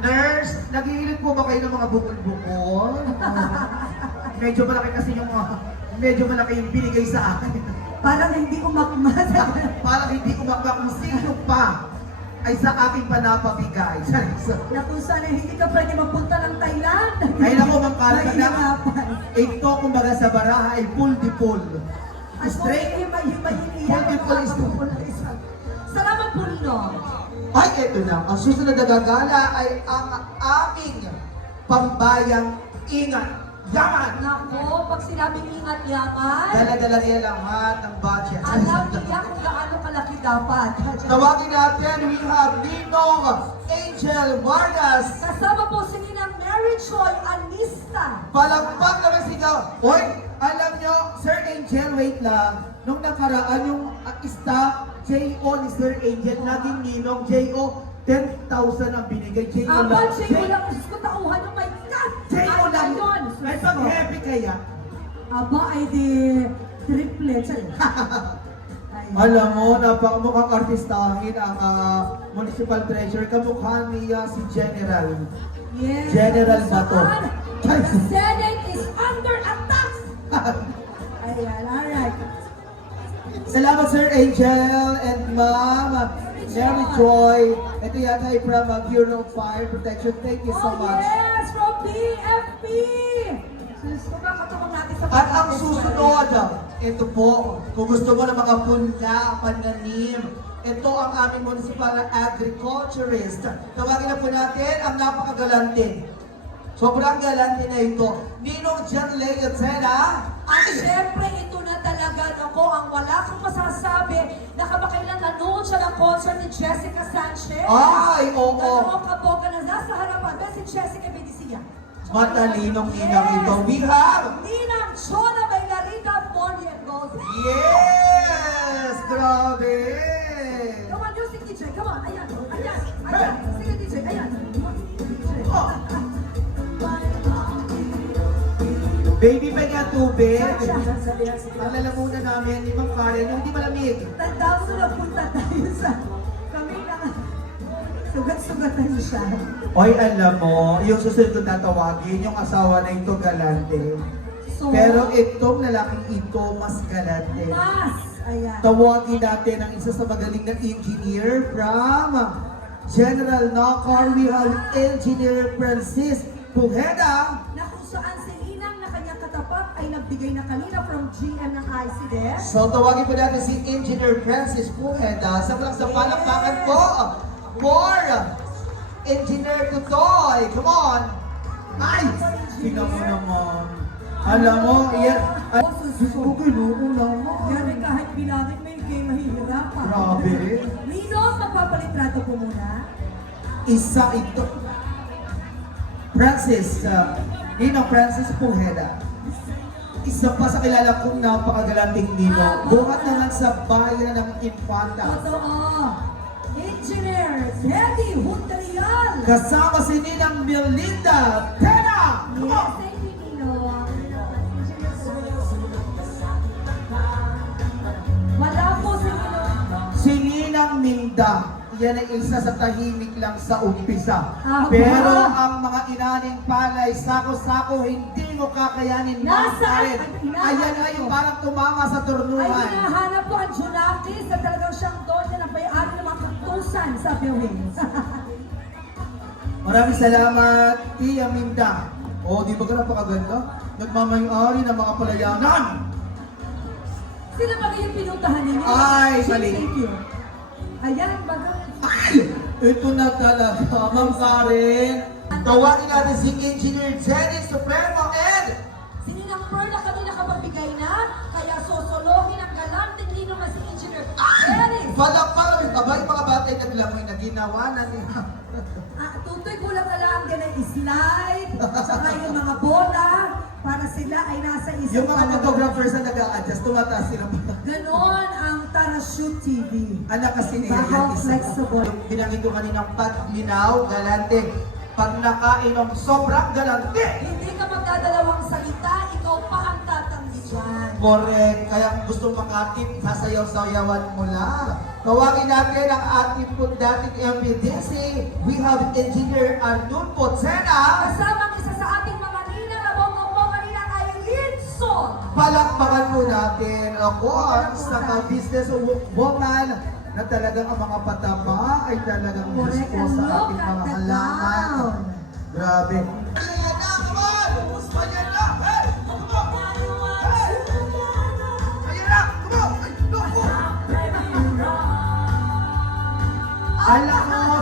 Nurse, naghihilig po ba kayo ng mga bukol-bukol? Medyo malaki kasi yung medyo malaki yung binigay sa akin. Parang hindi umakmas. Parang hindi umakbak kung sino pa ay sa aking panapabigay. Na kung sana hindi ka pwede mapunta ng Thailand. Ay naku, Ma'am Carla, Mahirapan. ito kumbaga sa baraha ay pull di pull. At kung Straight. himay-himayin niya, Multiple is salamat po Ninong. Ay, eto na. Ang susunod na gagala ay ang aming pambayang ingat. Yaman! Nako, pag sinabing ingat yaman, Dala-dala niya lahat ng budget. alam niya kung gaano kalaki dapat. Tawagin natin, we have Ninong Angel Vargas. Kasama po si Ninang Mary Choi Anista. Palakpak naman sigaw. Hoy, alam nyo, Sir Angel, wait lang. Nung nakaraan yung staff, J.O. ni Sir Angel, naging Ninong J.O. 10,000 ang binigay. J.O. Aba, lang. Jay, wala ko Diyos ko tauhan. Oh my God! J.O. lang. Ayun, Ay, sus pag ko. happy kaya. Aba, ay di triplets. Ayun. Alam mo, napakamukhang artistahin ang municipal treasurer. Kamukha niya si General. Yes. General ba to? Saan? The Senate is under attack! Ayan, alright. Salamat Sir Angel and Ma'am Mary Joy. Ito yata ay from Bureau of Fire Protection. Thank you so Oh much. yes, from BFP! Sus, kumakatumang natin sa At ang pagkakas. susunod, ito po, kung gusto mo ng mga punla, pananim, ito ang aming municipal agriculturist. Tawagin na po natin ang napakagalante. Sobrang galante na ito. Ninong John Leotena. At syempre, ito na talaga ako ang wala kong masasabi na kamakailan nanood siya ng concert ni Jessica Sanchez. Ay, oo. Dalawang kaboga na nasa harapan. Pero si Jessica Benicia. Matalinong ninang ito. We have Ninang Chona Bailarita Morientos. Yes! Grabe! Come on, music DJ. Come on. Ayan. Ayan. Ayan. Sige, DJ. Ayan. Oh. Baby pa nga tubig. Ang lalamunan namin, limang Karen, yung hindi malamig. Tanda mo na punta tayo sa kami na sugat-sugatan siya. Oy, alam mo, yung susunod ko tatawagin, yung asawa na ito galante. So, Pero itong lalaking ito, mas galante. mas. Ayan. Tawagin natin ang isa sa magaling na engineer from General Nakar. We have Engineer Francis Pujeda. Na kung saan si Ninang na kanyang katapat ay nagbigay na kanina from GM ng ICDF. So tawagin po natin si Engineer Francis Pujeda. Sa palakpakan po for Engineer Tutoy. Come on! Ay! Tingnan mo naman. Alam mo, yan. Ay, gusto ko kinuko naman. Yan ay kahit bilangin may kayo mahihirapan. Grabe. Nino, magpapalitrato po muna. Isa ito. Francis, Ninong Francis Pujeda. Isa pa sa kilala kong napakagalanting Nino. Buhat na lang sa bayan ng Infanta. Totoo. Engineer Teddy Hunterial. Kasama si Ninang Melinda Tena! Come Yes, on! thank you, Nino. Wala po si Nino. Si Ninang Minda. Yan ay isa sa tahimik lang sa umpisa. Aba. Pero ang mga inaning palay, sako-sako, hindi mo kakayanin. Nasaan? Ay, Ayan ay parang tumama sa Ay, turnuhan. hinahanap po ang Junakis na talagang siyang doon na napayari ng mga kaktusan sa Philippines. Maraming salamat, Tia Minda. O, di ba ka napakaganda? Nagmamayari ng mga palayanan. Sino ba kayong pinuntahan ninyo? Ay, mali. Thank you. Ayan, baga. Ay! Ito na talaga, Ma'am Karen. Tawagin natin si Engineer Jenny Supremo and Sininang Pearl na kanina kapag Palakpakan, abay mga batay naglamoy na ginawa na niya. Tutoy ko lang alam din ang slide, saka yung mga bola, para sila ay nasa isang Yung mga photographers na nag-a-adjust, tumataas sila. Ganon ang Tarashoot TV. Anak kasi niya Baka yan isa. flexible. Yung binanggit ko kaninang paglinaw, galante. Pag nakainom, sobrang galante. Hindi ka magdadalawang salita, ikaw pa ang tatanggi dyan. Correct. Kaya kung gusto makatip, sasayaw-sayawan mo lang. Tawagin natin ang ating po dating MPDC. We have Engineer Arnul Potsena. Kasamang isa sa ating mga ninang na bonggang-bongga ninang ay Linson. Palakpakan po natin, of course, na business woman na talagang ang mga pataba ay talagang Correct. gusto sa And look ating at mga the halaman. gown. Grabe. Ayan na, come on! Ayan na! Hey! Come on! Hey! Ayan na! Come on! Ay, naku! Alam mo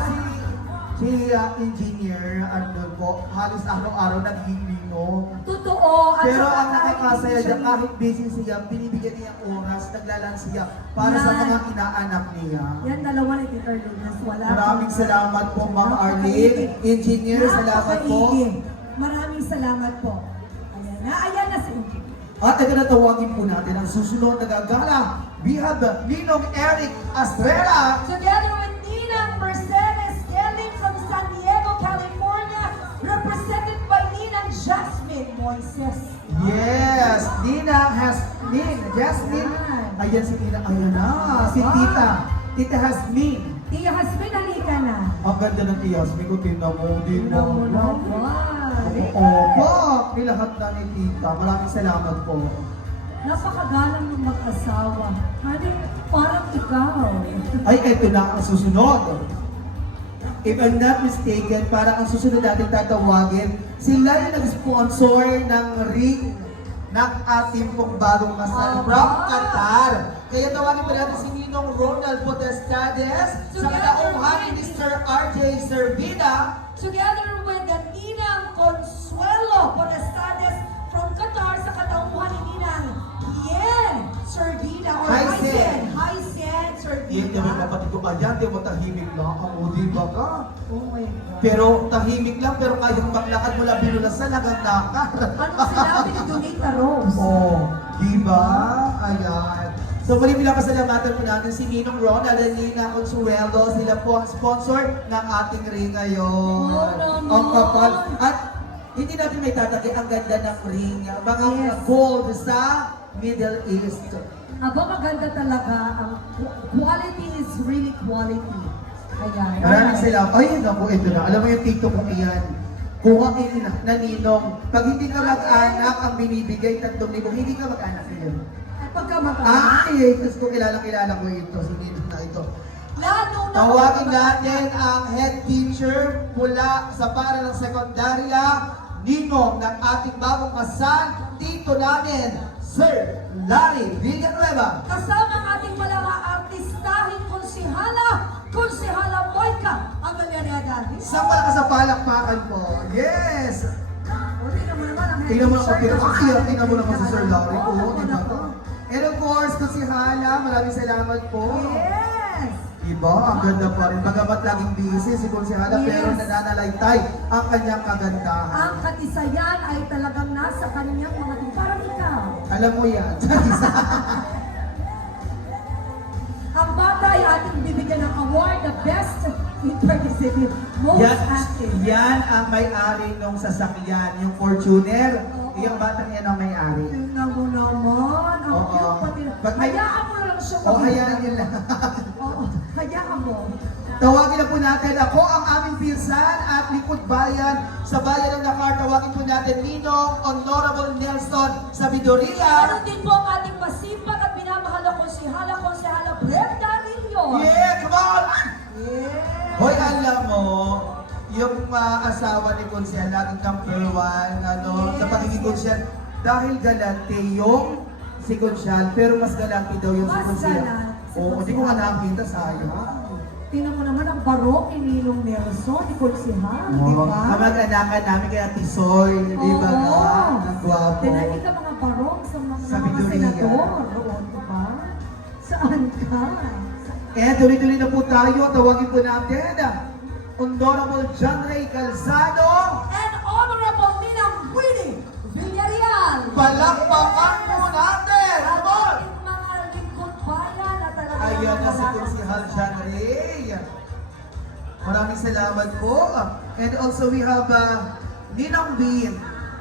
si engineer Arnold po, halos araw-araw naghihinom. Totoo. At Pero saka ang nakakasaya siya dyan, kahit busy siya, binibigyan niya oras, naglalaan siya para sa Yan. mga inaanak niya. Yan, dalawa ni Tita Lunas. Wala. Maraming salamat po, Ma'am Arlene. Engineer, salamat po. Maraming salamat po. Ayan na si Engineer. At ito na tawagin po natin ang susunod na gagala. We have Ninong Eric Estrella. Together with Ninang Mercedes Kelly from San Diego, California, represented by Ninang Jasmine Moises. Yes, Jasmine. Ayan si Nina, ayan na. Si Tita. Tita Hasmin. Tia Jasmine, halika na. Ang ganda ng Tia Hasmin ko, tingnan mo. Tingnan mo naman. Opo, nilahat na ni Tita. Maraming salamat po. Napakagalang ng mag-asawa. Honey, parang ikaw. Ay, eto na ang susunod. If I'm not mistaken, parang ang susunod natin tatawagin, sila yung nag-sponsor ng ring ng ating pong bagong kasal from Qatar. Kaya tawagin pa natin si Ninong Ronald Potestades sa katauhan ni Mr. RJ Servida. Together with the Ninang Consuelo Potestades from Qatar sa katauhan ni Ninang Yen Servida or Hysen. Hysen Yan naman Servida. kapatid ko kaya, di mo tahimik lang. Ang di ba ka? Oh my God. Pero tahimik lang, pero kayang maglakad mula binulasan hanggang nakar. Ano sinabi ni Donita Rose? Oh, di ba? Ayan. So muli bilang pasalamatan po natin si Ninong Ronald at Nina Consuelo. Sila po ang sponsor ng ating ring ngayon. Oh, naman. Ang kapal. At hindi natin may tatagi ang ganda ng ring. Mga Yes. gold sa Middle East. Aba, maganda talaga. Ang quality is really quality. Ayan. Maraming salamat. Ay, naku, ito na. Alam mo yung TikTok ko yan. Kuha na Ninong. Pag hindi ka mag-anak ang binibigay 3,000, hindi ka mag-anak yun. Ay, pagka mag-anak. Ay, gusto ko kilala ko ito. Si Ninong na ito. Lalo na Tawagin natin ang head teacher mula sa para ng sekundarya, Ninong ng ating bagong kasal, tito namin, Sir Larry Villanueva. kasama ang ating mga artistahing konsihala Moika Abelianeda. Sa palakpakan po. Yes! O, tingnan mo naman ang head Tingnan mo naman, teacher. tingnan mo naman si Sir Larry. Oo, Oo, di ba? naku. And of course, kung si Hala, maraming salamat po. Yes! Diba? Ang ganda pa rin. Bagamat laging busy si Konsihala, Yes. pero nananalaytay ang kanyang kagandahan. Ang katisayan ay talagang nasa kanyang mga parang ikaw. Alam mo yan. Ang bata ay ating bibigyan ng award, the best interpretive, most active. Yan ang may-ari ng sasakyan, yung Fortuner. Oo. Yung batang yan ang may-ari. Tingnan mo naman, ang Oo. cute pati. Pag may- Hayaan mo lang siya O, hayaan yun lang. Oo, hayaan mo. Tawagin na po natin, ako ang aming pinsan at likod bayan sa bayan ng Dakar. Tawagin po natin Ninong Honorable Nelson Sabidoria. Ano din po ang ating masipag at minamahal na konsihala Brenda Rillo. Yeah, come on! Yeah. Hoy, alam mo, yung asawa ni Konsyal, laging number one, sa pagiging Konsyal, dahil galante yung si Konsyal, pero mas galante daw yung si Mas Konsyal. galante si Oo, hindi ko nga Konsyal. nakakita, sayang. Tingnan mo naman ang barok ni Ninong Nelson, di konsihala, di Oo, ba? kamag-anakan namin kaya Tisoy, di ba Oo. nga? Ang gwapo. Tinanong ka mga barok sa mga Sabiduria. senador. Oo, di ba? Saan ka? And tuloy-tuloy na po tayo. Tawagin po natin Honorable John Ray Calzado. And Honorable Ninang Winnie Villarreal. Palakpakan po natin! At Come on! ating mga lingkod bayan na talaga Ayan na si naman Kunsihal John Ray. Maraming salamat po. And also we have Ninang Bean.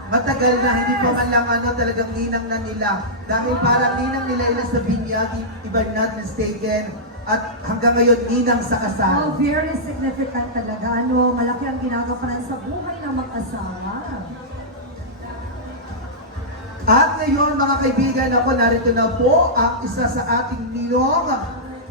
Matagal na, hindi pa man lang talagang ninang na nila. Dahil parang ninang nila ila sa binyag, if I'm not mistaken. At hanggang ngayon, ninang sa Oh, kasal. very significant talaga. Malaki ang ginagampanan sa buhay ng mag-asawa. At ngayon, mga kaibigan, ako narito na po ang isa sa ating ninong.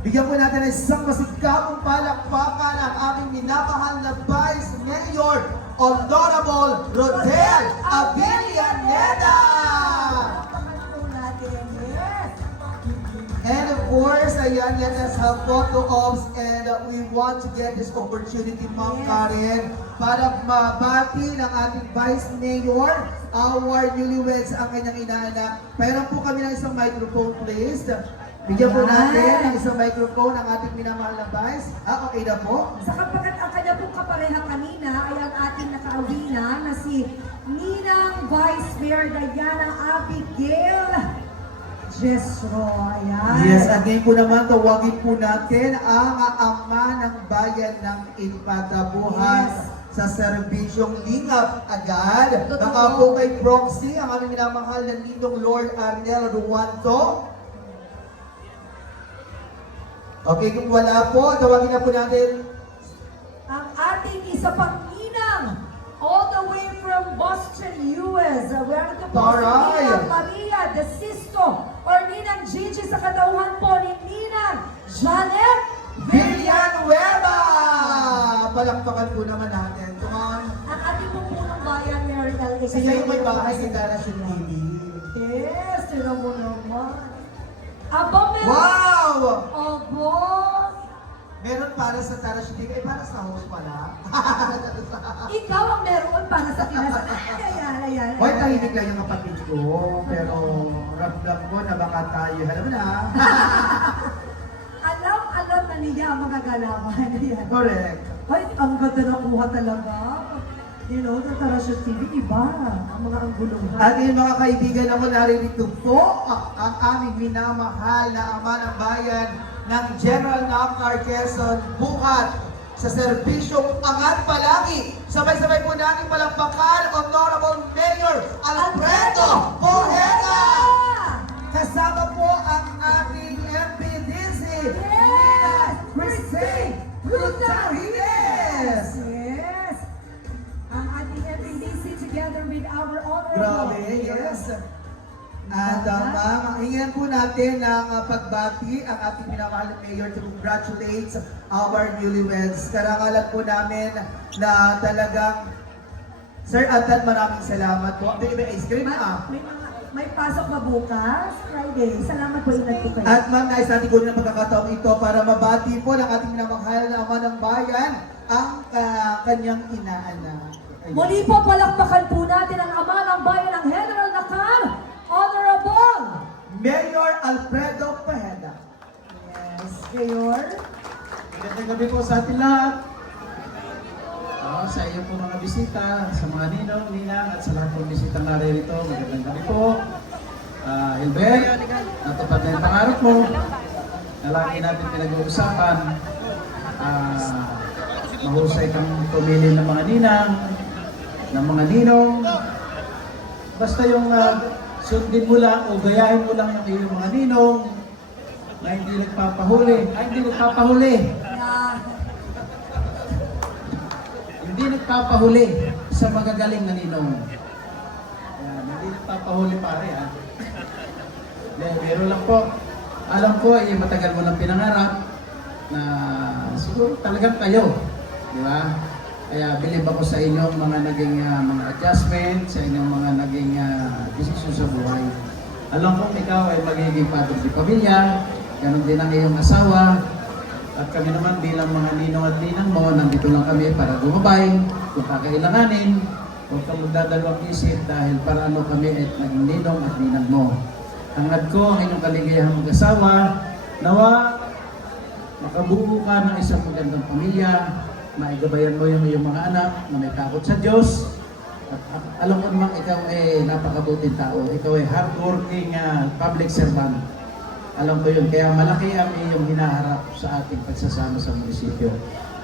Bigyan po natin ng isang masigabong palakpakan ang aming minamahal na Vice Mayor, Honorable Rodel Avellaneda! And of course, ayan, let us have photo ops and we want to get this opportunity, Ma'am Karen, para mabati ng ating Vice Mayor, our newlyweds, ang kanyang inaanak. Mayroon po kami ng isang microphone, please. Bigyan po natin ng isang microphone ang ating minamahal na Vice. Okay na po. Sa kapagkat ang kanya pong kapareha kanina ay ang ating nakauwi na si Ninang Vice Mayor Diana Abigail Jesro. Ayan. Yes, at ngayon po naman, tawagin po natin ang ama ng bayan ng Ipatabuhan sa serbisyong lingap agad. Totoo. Baka po kay Proxy, ang aming minamahal na Ninong Lord Arnel Ruanto. Okay, kung wala po, tawagin na po natin. Ang ating isa pang ninang all the way from Boston, US. We're to po si Taray. Ninang Maria de Sisto or Ninang Gigi sa katauhan po ni Ninang Janet Villanueva! Palakpakan po naman natin. Come on. Ang ating pong punong bayan, Mary L. Sila yung may bahay ni Darashin TV. Yes, sila mo naman. Aba, meron. Wow! Aba. Meron para sa Darashin TV. Para sa host pala. Ikaw ang meron para sa kinasa. Ayan. Hoy, tahimik lang yung kapatid ko. Pero ramdam ko na baka tayo. Alam mo na. Alam na niya ang mga galawan. Ayan. Correct. Ay, ang ganda na kuha talaga. You know, sa Tarasyo TV, iba ang mga angguluhan. At yung mga kaibigan ako, naririto po ang aming minamahal na ama ng bayan ng General Nakar Quezon, Bukat, sa serbisyong Angat Palagi. Sabay-sabay po natin palakpakan, Honorable Mayor Alfredo Bojeda! Kasama po ang ating MPDC, Yes! Christine Gutierrez! Yes! Ang ating FNDC together with our honorable. Grabe, yes. At hingihan po natin ng pagbati ang ating minamahal na mayor to congratulate our newlyweds. Karangalan po namin na talagang, Sir Adan, maraming salamat po. May ice cream May pasok ba bukas? Friday. Salamat po, ingat po kayo. At ma'am, nais natin kunin ang pagkakataong ito para mabati po ng ating minamahal na ama ng bayan ang kanyang inaanak. Ayun. Muli po, palakpakan po natin ang ama ng bayan ng General Nakar, Honorable Mayor Alfredo Bojeda. Yes, Mayor. Magandang gabi po sa ating lahat. Sa iyo po mga bisita, sa mga ninong, ninang, at sa lahat po bisita na rito, magandang gabi po. Hilbert, natupad na yung pangarap mo. Na lagi natin pinag-uusapan. Mahusay kang pumili ng mga ninang, ng mga ninong. Basta yung sundin mo lang o gayahin mo lang yung iyong mga ninong na hindi nagpapahuli. Hindi nagpapahuli sa magagaling na ninong. Hindi nagpapahuli pare ha. Pero lang po, alam ko ay matagal mo nang pinangarap na siguro talagang kayo. Di ba? Kaya bilib ako sa inyong mga naging mga adjustment, sa inyong mga naging desisyon sa buhay. Alam kong ikaw ay magiging padre di pamilya, ganun din ang iyong asawa. At kami naman bilang mga ninong at ninang mo, nandito lang kami para gumabay kung kakailanganin. Huwag kang magdadalawang isip dahil para ano kami at naging ninong at ninang mo. Hangad ko ang inyong kaligayahang mag-asawa, nawa makabuo ka ng isang magandang pamilya, maigabayan mo yung iyong mga anak na may takot sa Diyos. At alam mo naman, ikaw ay napakabuting tao. Ikaw ay hardworking public servant. Alam ko yun. Kaya malaki ang iyong hinaharap sa ating pagsasama sa munisipyo.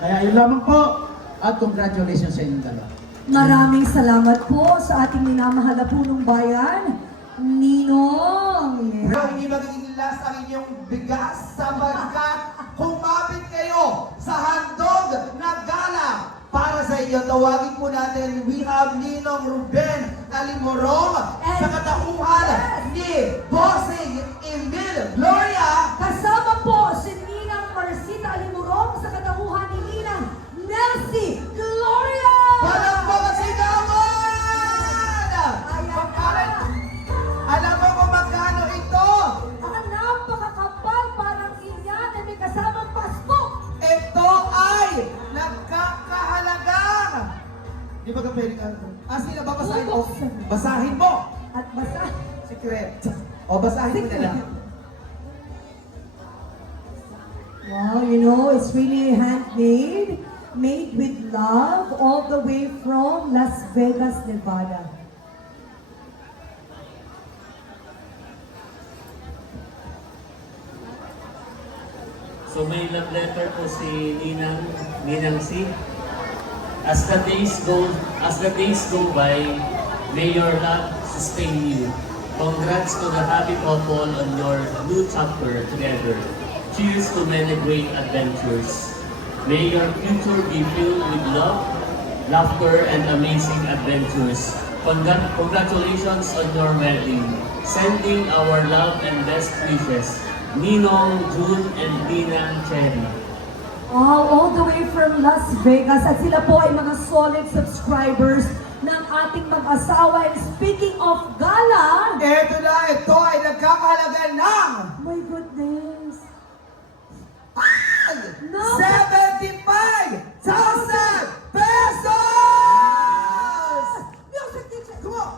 Kaya yun lamang po. At congratulations sa inyong dalawa. Maraming salamat po sa ating minamahal na punong bayan, Ninong. Pero hindi magiging last ang inyong bigas sapagkat kumapit kayo sa handog na gala para sa inyo. Tawagin po natin, we have Ninong Ruben Alimorong sa katauhan ni Bossing Emil Gloria. Kasama po si Ninang Marcita Alimurong sa katauhan ni Ninang Nelsie Gloria. Palakpakan si Gaman! Alam mo kung magkano ito? Ang napakakapal, parang inyan na may kasamang pasko. Ito ay nagkakahalagang. Di ba ka pwedeng ano? Sila ba basahin mo? Basahin mo! At basta, Secret. O basahin mo na lang. wow, you know, it's really handmade, made with love, all the way from Las Vegas, Nevada. So may love letter po si Ninang C. As the days go by, may your love sustain you. Congrats to the happy couple on your new chapter together. Cheers to many great adventures. May your future be filled with love, laughter, and amazing adventures. Congratulations on your wedding. Sending our love and best wishes. Ninong, June, and Ninang Cherry. All the way from Las Vegas. At sila po ay mga solid subscribers ng ating mag-asawa. And speaking of gala, Ito ay nagkakahalaga ng my goodness. No. 75,000 pesos! Music teacher. Come on!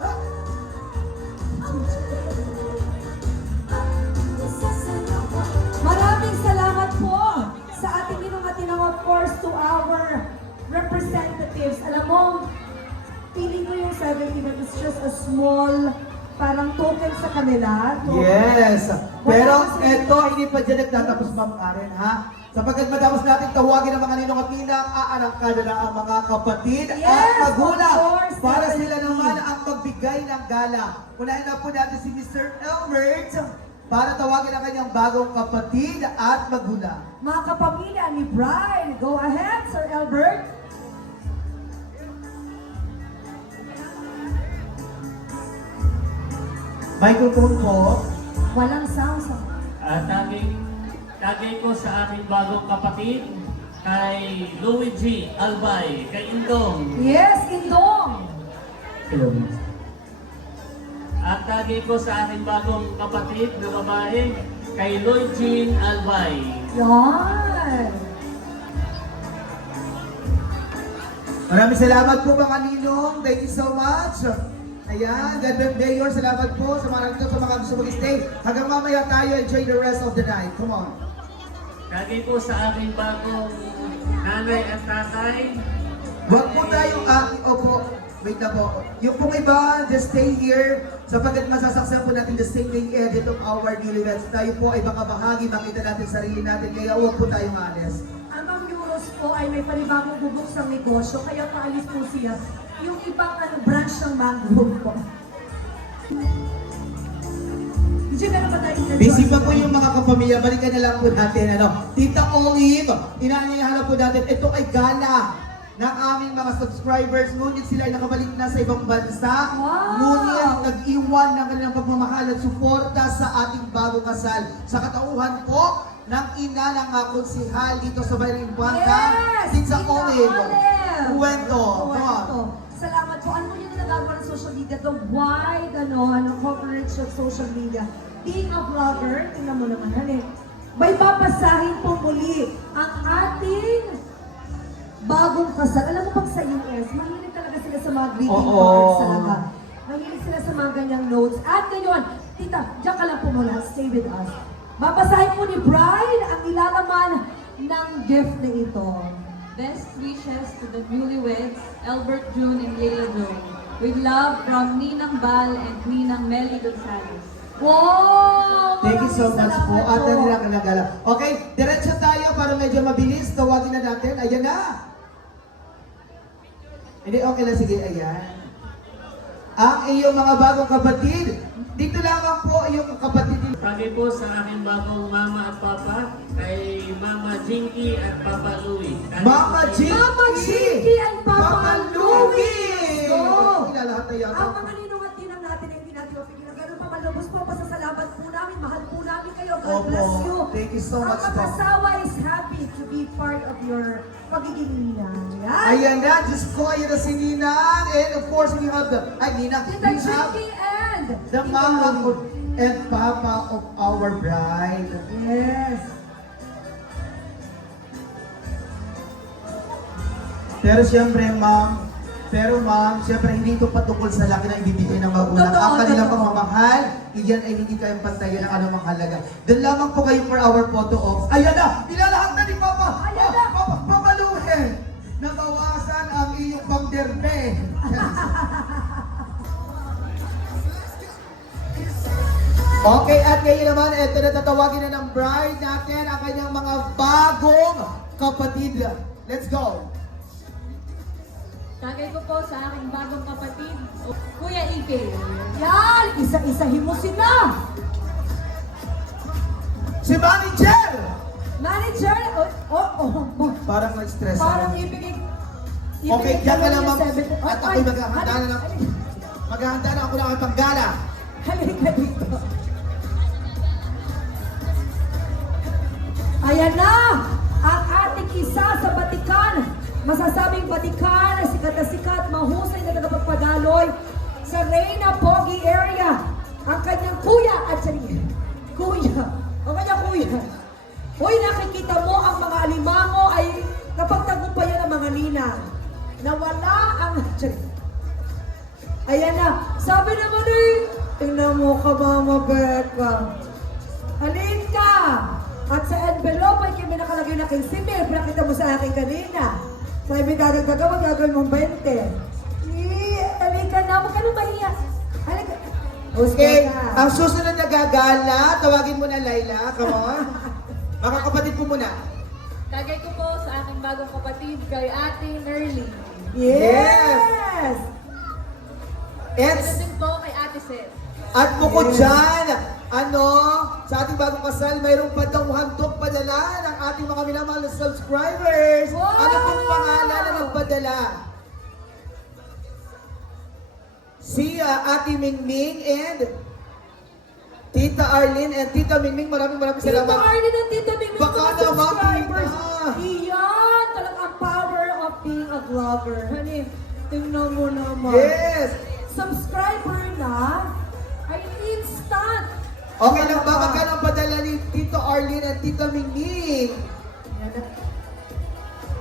Maraming salamat po sa ating Ninong at Ninang, of course, to our representatives. Alam mo, feeling ko yung 70 is just a small, parang token sa kanila. Yes! Pero ito, hindi pa dyan nagtatapos, Ma'am Karen, ha? Sapagkat matapos natin tawagin ang mga ninong at ninang, aanangkada na ang mga kapatid Yes, at magulang of course, para sila definitely. naman ang magbigay ng gala. Unahin na po natin si Mr. Elbert para tawagin ang kanyang bagong kapatid at magulang. Mga kapamilya ni Bride, go ahead, Sir Albert. Microphone po. Walang sound. At tagay ko sa aking bagong kapatid, kay Luigi Albay, kay Indong. Yes, Indong. At tagay ko sa aking bagong kapatid na babae, kay Lloyd Jean Albay. Yan. Maraming salamat po mga ninong. Thank you so much. Ayan, God bless Mayor. Salamat po sa mga nandito, sa mga gusto mag-stay. Hanggang mamaya tayo, enjoy the rest of the night. Come on. Tagay po sa aking bagong nanay at tatay. Huwag po tayong opo, wait na po. Yung pong iba, just stay here. Sapagkat masasaksan po natin the singing edit of our new events. Tayo po ay baka bahagi, makita natin sarili natin. Kaya huwag po tayong alis. Ang Mang Euros po ay may panibagong bubuksang negosyo, kaya paalis po siya. Yung ibang branch ng Mangrove po. Hindi ka na ba tayo enjoy? Busy pa po yung mga kapamilya. Balikan na lang po natin. Tita Olive, inaanyayahan po natin. Ito ay gala ng aming mga subscribers. Ngunit sila ay nakabalik na sa ibang bansa. Wow! Ngunit nag-iwan ng kanilang pagmamahal at suporta sa ating bagong kasal. Sa katauhan po ng ina ng konsihal dito sa Bayan ng Buanga, Tita Olive. Kuwento. Come on. Salamat po. Ano yun na nagagawa ng social media? The wide coverage of social media. Being a vlogger, tingnan mo naman, may papasahin po muli ang ating bagong kasal. Alam mo pag sa US, mahilig talaga sila sa mga greeting cards talaga. Mahilig sila sa mga ganyang notes. At ngayon, tita, diyan ka lang po muna. Stay with us. Babasahin po ni Bride ang ilalaman ng gift na ito. Best wishes to the newlyweds, Albert June and Leila June. With love from Ninang Bal and Ninang Melly Gonzalez. Wow! Thank you so Maraming much po. salamat At nila kanagala. Okay, diretso tayo para medyo mabilis. Tawagin na natin. Ayan na. Hindi, okay lang. Sige, ayan. Ang iyong mga bagong kapatid. Dito lamang po iyong kapatid. Pagi po sa aking bagong mama at papa, kay Mama Jinky at Papa Louie. Mama Jinky! Mama Jinky and Papa Louie! So, Lahat na yan. ang mga ninong at ninang natin ay hindi natin mapigilan. Ganun pa malubos po, pasasalamat po namin. Mahal po namin kayo. God Opo. bless you. Thank you so Ang much po. mag-asawa is happy to be part of your pagiging ninang. Yan. Ayan na, Diyos ko, ayan na si Ninang. And of course, we have the, Ninang, Tita we have Jinky and the Tita mama Louie. and papa of our bride. Yes. Pero siyempre, ma'am, siyempre hindi ito patungkol sa laki na ibibigay ng magulang. Totoo, Ang kanilang totoo. pamamahal, iyan ay hindi kayang pantayan ng anumang halaga. Doon lamang po kayo for our photo ops. Ayan na! Ilalahak na ni Papa! Ayan na! Papa Luhe! Nabawasan ang iyong pangderbe. Okay, at ngayon naman, eto na tatawagin na ng bride natin ang kanyang mga bagong kapatid. Let's go! Tagay ko po sa aking bagong kapatid, Kuya Ike. Yan! Isa-isahin mo sila! Si Manager! Manager! Oh. Parang na-stress Parang ako. ibigay... Okay, diyan ka lang, ma'am. yung 7. At ako'y maghahanda na lang. Maghahanda na ako ng aking panggala. Halika dito. Ayan na! Ang ating isa sa batikan. Masasabing batikan na sikat, mahusay na tagapagpadaloy sa Reyna Pogi area. Ang kanyang kuya at kuya. Ang kanyang kuya. Uy, nakikita mo ang mga alimango ay napagtagumpayan ng mga ninang. Nawala ang... Ayan na. Sabi naman tingnan mo ka, Mama Becca. Halin ka. At sa envelope ay kami nakalagay na kay Simil. Pinakita mo sa akin kanina. Sabi dadagdaga, magagawin mong 20. Halika na. Huwag ka nang mahiya. Halika. Okay, Halika. ang susunod na gagala, tawagin mo na Laila. Come on. Mga kapatid ko muna. Tagay ko po sa aking bagong kapatid, kay Ate Nerly. Yes! It's, din po kay Ate Seth. at bukod dyan, sa ating bagong kasal, mayroong pa daw handog padala ng ating mga minamahal na subscribers. Wow! Ano pong pangalan na nagpadala? Si Ate Mingming and Tita Arlene and Tita Mingming, maraming Tita salamat. Arlene at Tita Mingming, Baka mga naman, subscribers. Tita. Iyan, talagang power of being a vlogger. Honey, tingnan mo naman. Yes! Subscriber na ay instant. Okay lang ba? Magkano ang padala ni Tito Arlene at Tita Mingming?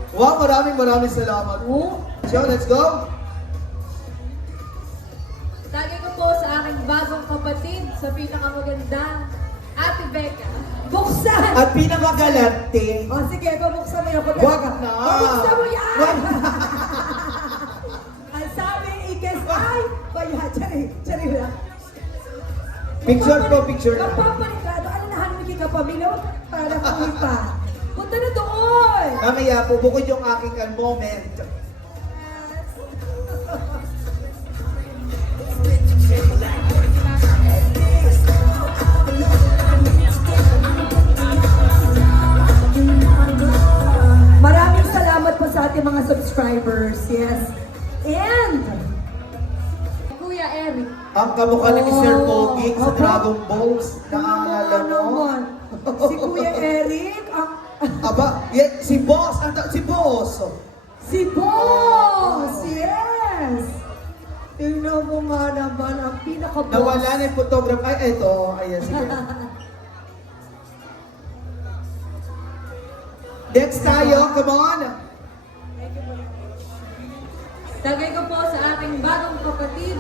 Wow, maraming salamat. Oh, So, let's go. Tagay ko po sa aking bagong kapatid, sa pinakamaganda, Ate Becca. buksan! At pinakagalante. O sige, babuksan mo yung Wag na. Babuksan mo yan! Wag. Ang sabi, ikes, ay! Kaya, tsari lang. Picture po, picture. Kapapalikado, ano na hanapin ka pamilya? Para kuwi pa. Punta na doon! Mamaya po, bukod yung aking moment. Maraming salamat po sa ating mga subscribers. Yes. And, Kuya Eric. Ang kamukha ni Sir Pogi sa Opo. Dragon Balls. Naalala mo? naman. Si Kuya Eric, ang... Aba, si Boss. Si Boss. Si Boss! Yes! Tingnan mo nga naman ang pinaka-boss. Nawala na yung photograph. Ay, eto. Ayan, sige. Next tayo, come on. Tagay ko po sa aking bagong kapatid,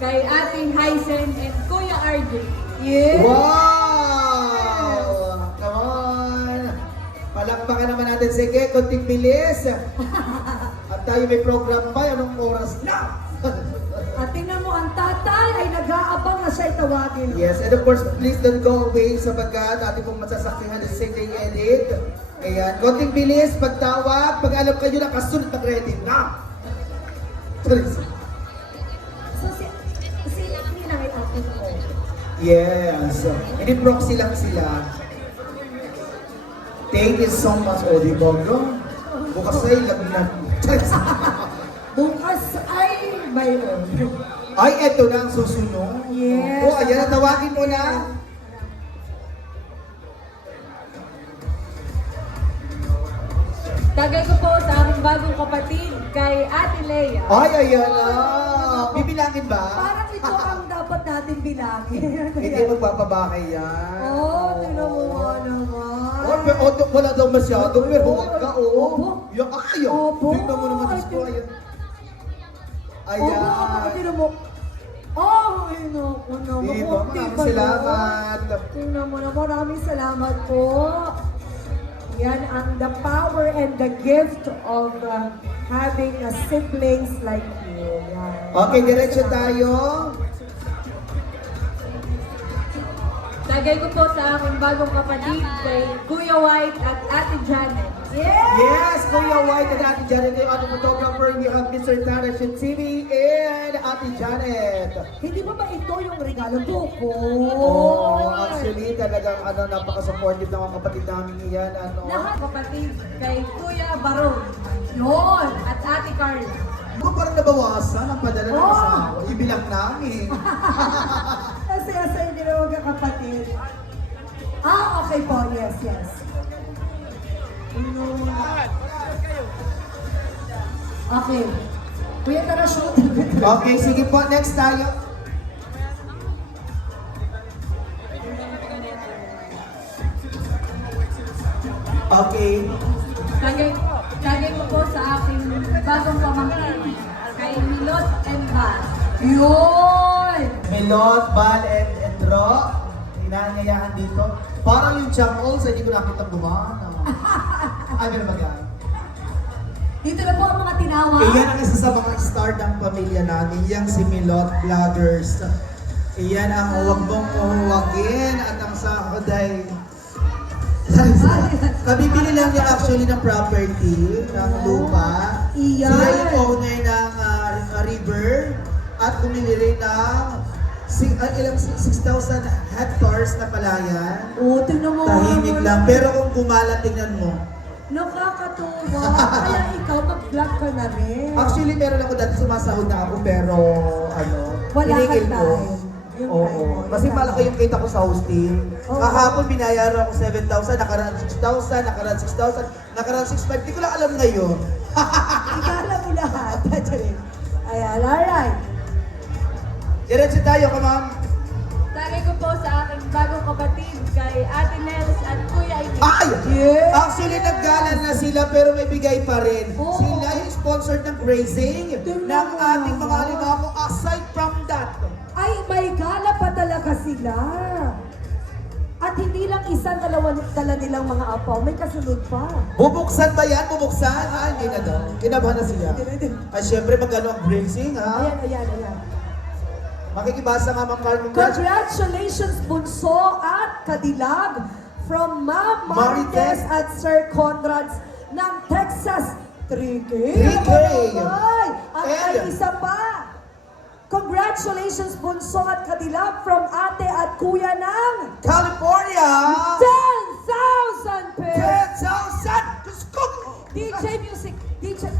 kay Ate Hysen and Kuya RJ. Yes! Wow! Come on. palakpakan naman natin. Sige, konting bilis. At tayo may program pa. Anong oras na? At tingnan mo, ang tatay ay nag-aabang na siya itawagin. Yes, and of course, please don't go away sapagkat ating pong masasaksihan ng singing edit. Ayan, konting bilis, pagtawag, pag alam kayo na kasunod na ready na. So, si Nina ay atin ko. Yes, hindi proxy lang sila. Thank you so much, Odi Bogro. Bukas ay lagnat. Bukas ay mayroon. Ay, eto na ang susunod. Yes. O, ayan, tawagin mo na. Tagay ko po sa aking bagong kapatid, kay Ate Lea. Ay, ayan na. Bibilangin ba? Parang ito ang dapat natin bilangin. Hindi magpapabakay yan. Tingnan mo nga naman. Oh, pero wala daw masyado, pero huwag ka, Opo. oh. Yung ayaw. Opo. Tingnan mo naman, Diyos ko, ayan. Tingnan mo. Oh, naku naman. Diba? Maraming salamat. Tingnan mo na, maraming salamat po. Yan ang the power and the gift of having a siblings like you. Yan. Okay, diretso tayo. Tagay ko po sa aking bagong kapatid, kay Kuya White at Ate Janet. Yes, Kuya White and Ate Janet, yung ating photographer, we have Mr. Tarashin TV and Ate Janet. Hindi ba ba ito yung regalo ko? Oh, actually, talagang napaka-supportive ng mga kapatid namin yan. Lahat kapatid kay Kuya Baron. Yun! At Ate Carla. Ako parang nabawasan ang padala ng asawa. Ibilang namin. Kasi hindi na magkakapatid. Okay po, yes. Okay. Kuya, tara shoot. Okay, sige po. Next tayo. Okay. Tagay ko po sa aking bagong pamangkin, kay Milot and Bal. Yun! Melot, Bal, and Ro. Inaanyayahan dito. Parang yung jungle sa hindi ko nakita gumana. Ay, meron ba yan? Dito na po ang mga tinawag. Iyan ang isa sa mga star ng pamilya namin. Yang si Milot Vloggers. Iyan ang huwag mong uhuwagin at ang sahod ay... Kabibili lang niya actually ng property, ng lupa. Iyan. Sila yung owner ng river at bumili rin ng 6,000 hectares na palayan. Tingnan mo. Tahimik lang. Pero kung gumala, tingnan mo. Nakakatuwa. Kaya ikaw, mag-vlog ka na rin. Actually, meron ako dati sumasahod na ako, pero Wala pinigil kang ko. time. Yung Oo. time mo. Kasi malaki yung kita ko sa hosting. Oo. Kahapon binayaran ako 7,000, nakaraan 6,000, nakaraan 6,000, nakaraan 6,500. Di ko lang alam ngayon. Ikala mo lahat. Ayan, alright. Diretso tayo, ma'am. Tagay ko po sa aking bagong kapatid, kay Ate Nels at Kuya Amy. Ay! Yeah. Actually, naggalan na sila pero may bigay pa rin. Oo. Sila yung sponsored ng grazing Tingnan ng mo ating mga naman. alimamo. Aside from that, Ay, may gala pa talaga sila. At hindi lang isa, dala nilang mga apaw. May kasunod pa. bubuksan ba yan? Bubuksan? Hindi na daw. Kinabahan na sila. Ay, syempre, magkano ang grazing, ha? Ayan. Makikibasa nga, Ma'am Carmen. Congratulations, Bunso at Kadilag from Ma'am Marites at Sir Conrads ng Texas. 3K. 3K. At may isa pa. Congratulations, Bunso at Kadilag from Ate at Kuya ng California! 10,000 pesos. 10,000! Diyos ko! DJ Music. DJ.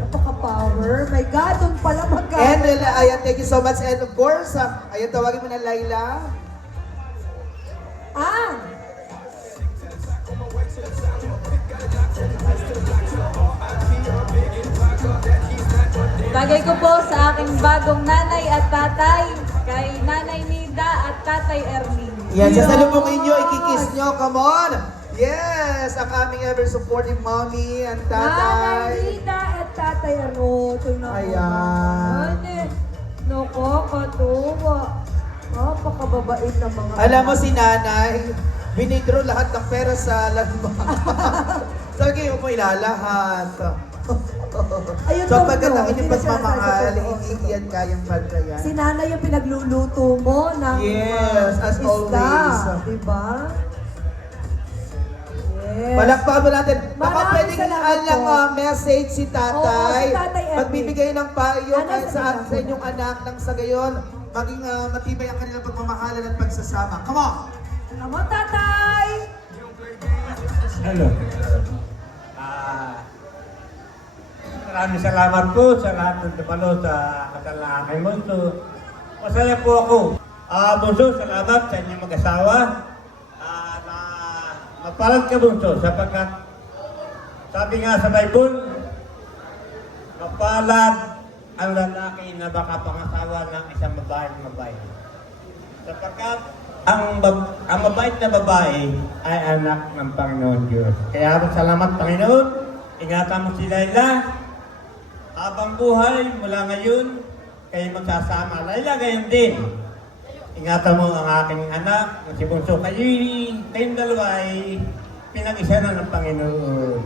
Napaka-power. My God, doon pala And ayan, thank you so much. And of course, ayan, tawagin mo na Laila. Tagay ko po sa aking bagong nanay at tatay, kay Nanay Nida at Tatay Erling. Yan, sasalubungin nyo, ikikis nyo, come on! Yes! Ang aming ever supportive mommy and tatay. Nanay at Tatay Tingnan mo. Ayan. Nakakatuwa. Napakababait ng mga Alam mo si nanay, binidro lahat ng pera sa landmark. Sabi mo ilalahat. Ayun So daw, pagkat ang hindi inyong na siya pagmamahal, nasa totoo. hindi yan kayang bantayan. Si nanay yung pinagluluto mo ng Yes, as isda, always. diba? Yes. Palakpakan mo natin. Baka Maraming pwedeng salamat alang po. message si tatay. Oo, si Tatay Edwin. Magbibigay ng payo Ano kahit sa sa inyong anak nang sa gayon maging matibay ang kanilang pagmamahalan at pagsasama. Come on! Come on, tatay! Hello. Maraming salamat po sa lahat ng dumalo sa kasalanan mo. Masaya po ako. Bunso, salamat sa inyong mag-asawa. Na mapalad ka, Bunso, sapagkat sabi nga sa Bible, mapalad ang lalaki na baka pangasawa ng isang babaeng mabait. Sapagkat ang mabait na babae ay anak ng Panginoon Diyos. Kaya salamat, Panginoon. Ingatan mo si Laila. Habang buhay, mula ngayon, kayo magsasama. Laila, gayon din. Ingatan mo ang aking anak, si Bunso. Kayong dalawa ay pinag-isa na ng Panginoon.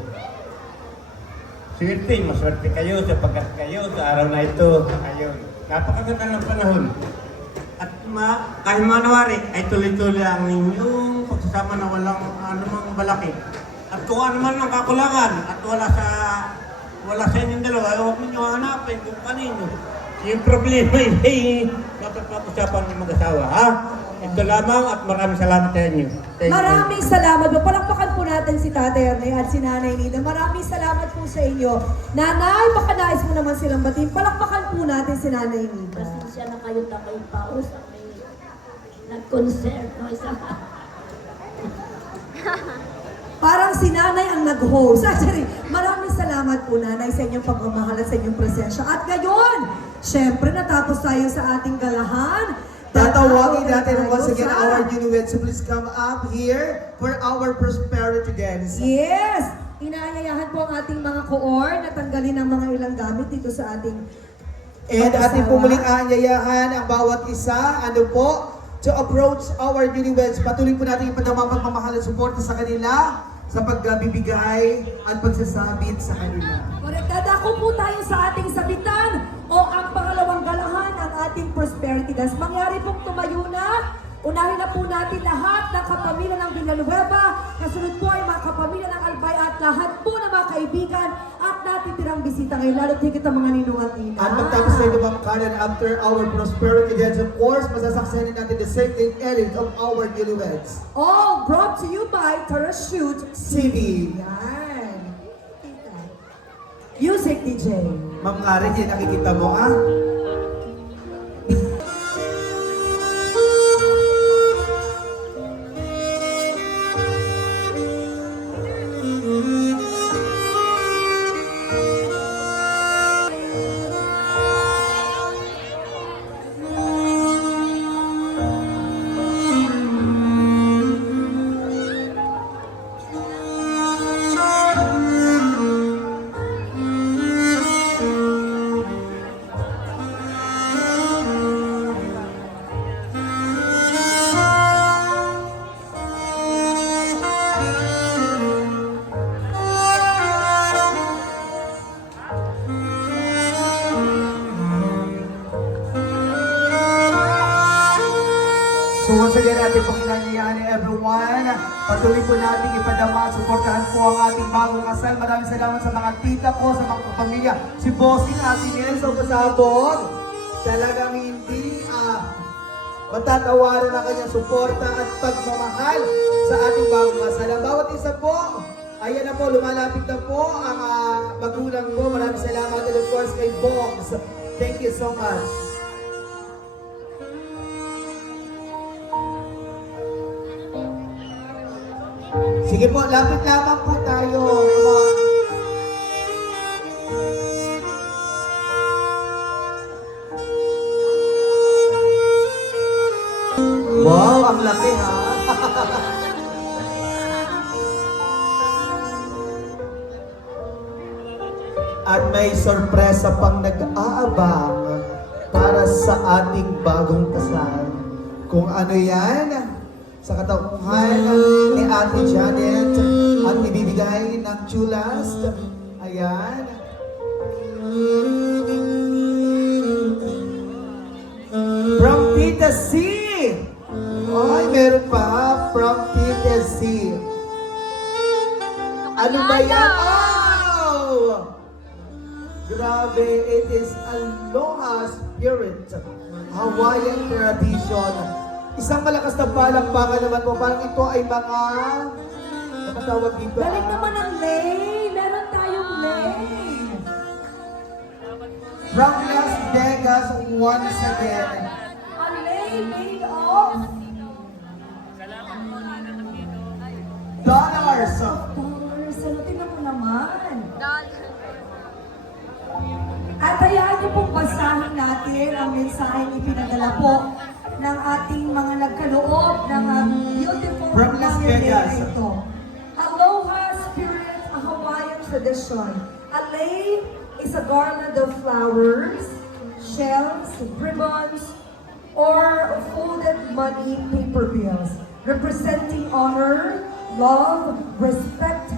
Swerte, maswerte kayo sapagkat kayo sa araw na ito. Ngayon, napakaganda ng panahon. At kahit manawari, ay tuloy-tuloy ang inyong pagsasama na walang anumang balakid. At kung ano man ang kakulangan at wala sa inyong dalawa, huwag ninyo hanapin kung kanino. Yung problema ay napapag-usapan ng mag-asawa, ha? Ito lamang at maraming salamat sa inyo. Thank you. Maraming salamat po. Palakpakan po natin si Tatay Ernay at si Nanay Nida. Maraming salamat po sa inyo. Nanay, baka nais mo naman silang batiin. Palakpakan po natin si Nanay Nida. Pasensya na kayo takay paus sa may nag-concert no, isa. Parang si Nanay ang nag-host. Actually, maraming salamat po Nanay sa inyong pagmamahal at sa inyong presensya. At ngayon, syempre natapos tayo sa ating galahan. Tatawagin natin once again Sa- our newlyweds. So please come up here for our prosperity dance. Yes! Inaayayahan po ang ating mga koor na tanggalin ang mga ilang gamit dito sa ating And mag-asawa. ating pumuling aanyayahan ang bawat isa, to approach our newlyweds. Patuloy po natin ipadama ang pagmamahal at suporta sa kanila sa pagbibigay at pagsasabit sa kanila. Correct. Dadako po tayo sa ating sabitan o ang pangalawang galahan, ang ating prosperity dance. Mangyari pong tumayo na. Unahin na po natin lahat ng kapamilya ng Villanueva. Kasunod po ay mga kapamilya ng Albay at lahat po ng mga kaibigan at natitirang bisita ngayon. Lalo tigit ang mga ninong at ina. At pagtapos tayo ng Ma'am Karen, after our prosperity dance, of course, masasaksayanin natin the same day edit of our newlyweds. All brought to you by Parachute CV. Yan. Music DJ. Ma'am Karen, yan nakikita mo, ah? So once again, natin pong inanyayahan ni everyone. Patuloy po natin ipadama, suportahan po ang ating bagong kasal. Maraming salamat sa mga tita ko, sa mga pamilya. Si Bossing, Ate Nels, o pasabog. Talagang hindi matatawaran ang kanyang suporta at pagmamahal sa ating bagong kasal. Ang bawat isa po, ayan na po, lumalapit na po ang magulang ko. Maraming salamat and of course kay Bogs. Thank you so much. Sige po, lapit lamang po tayo. Wow, ang laki ha. At may sorpresa pang nag-aabang para sa ating bagong kasal. kung ano yan sa katauhan ni Ate Janet at ibibigay ng chulas. Ayan. From Tita C. Ay, meron pa. From Tita C. Ano ba yan? Oh! Grabe, it is Aloha Spirit. Hawaiian tradition. Isang malakas na palakpakan naman po. Parang ito ay mga... Ano tawag dito? Galing naman ang lay. Meron tayong lay. From Las Vegas once again. A lay made of Dollars. dollars. Ano, tingnan mo naman. At hayaan niyo pong basahin natin ang mensaheng ipinadala po ng ating mga nagkaloob ng beautiful From Las Vegas. na ito. Aloha Spirit, a Hawaiian tradition. A lei is a garland of flowers, shells, ribbons, or folded money paper bills, representing honor, love, respect,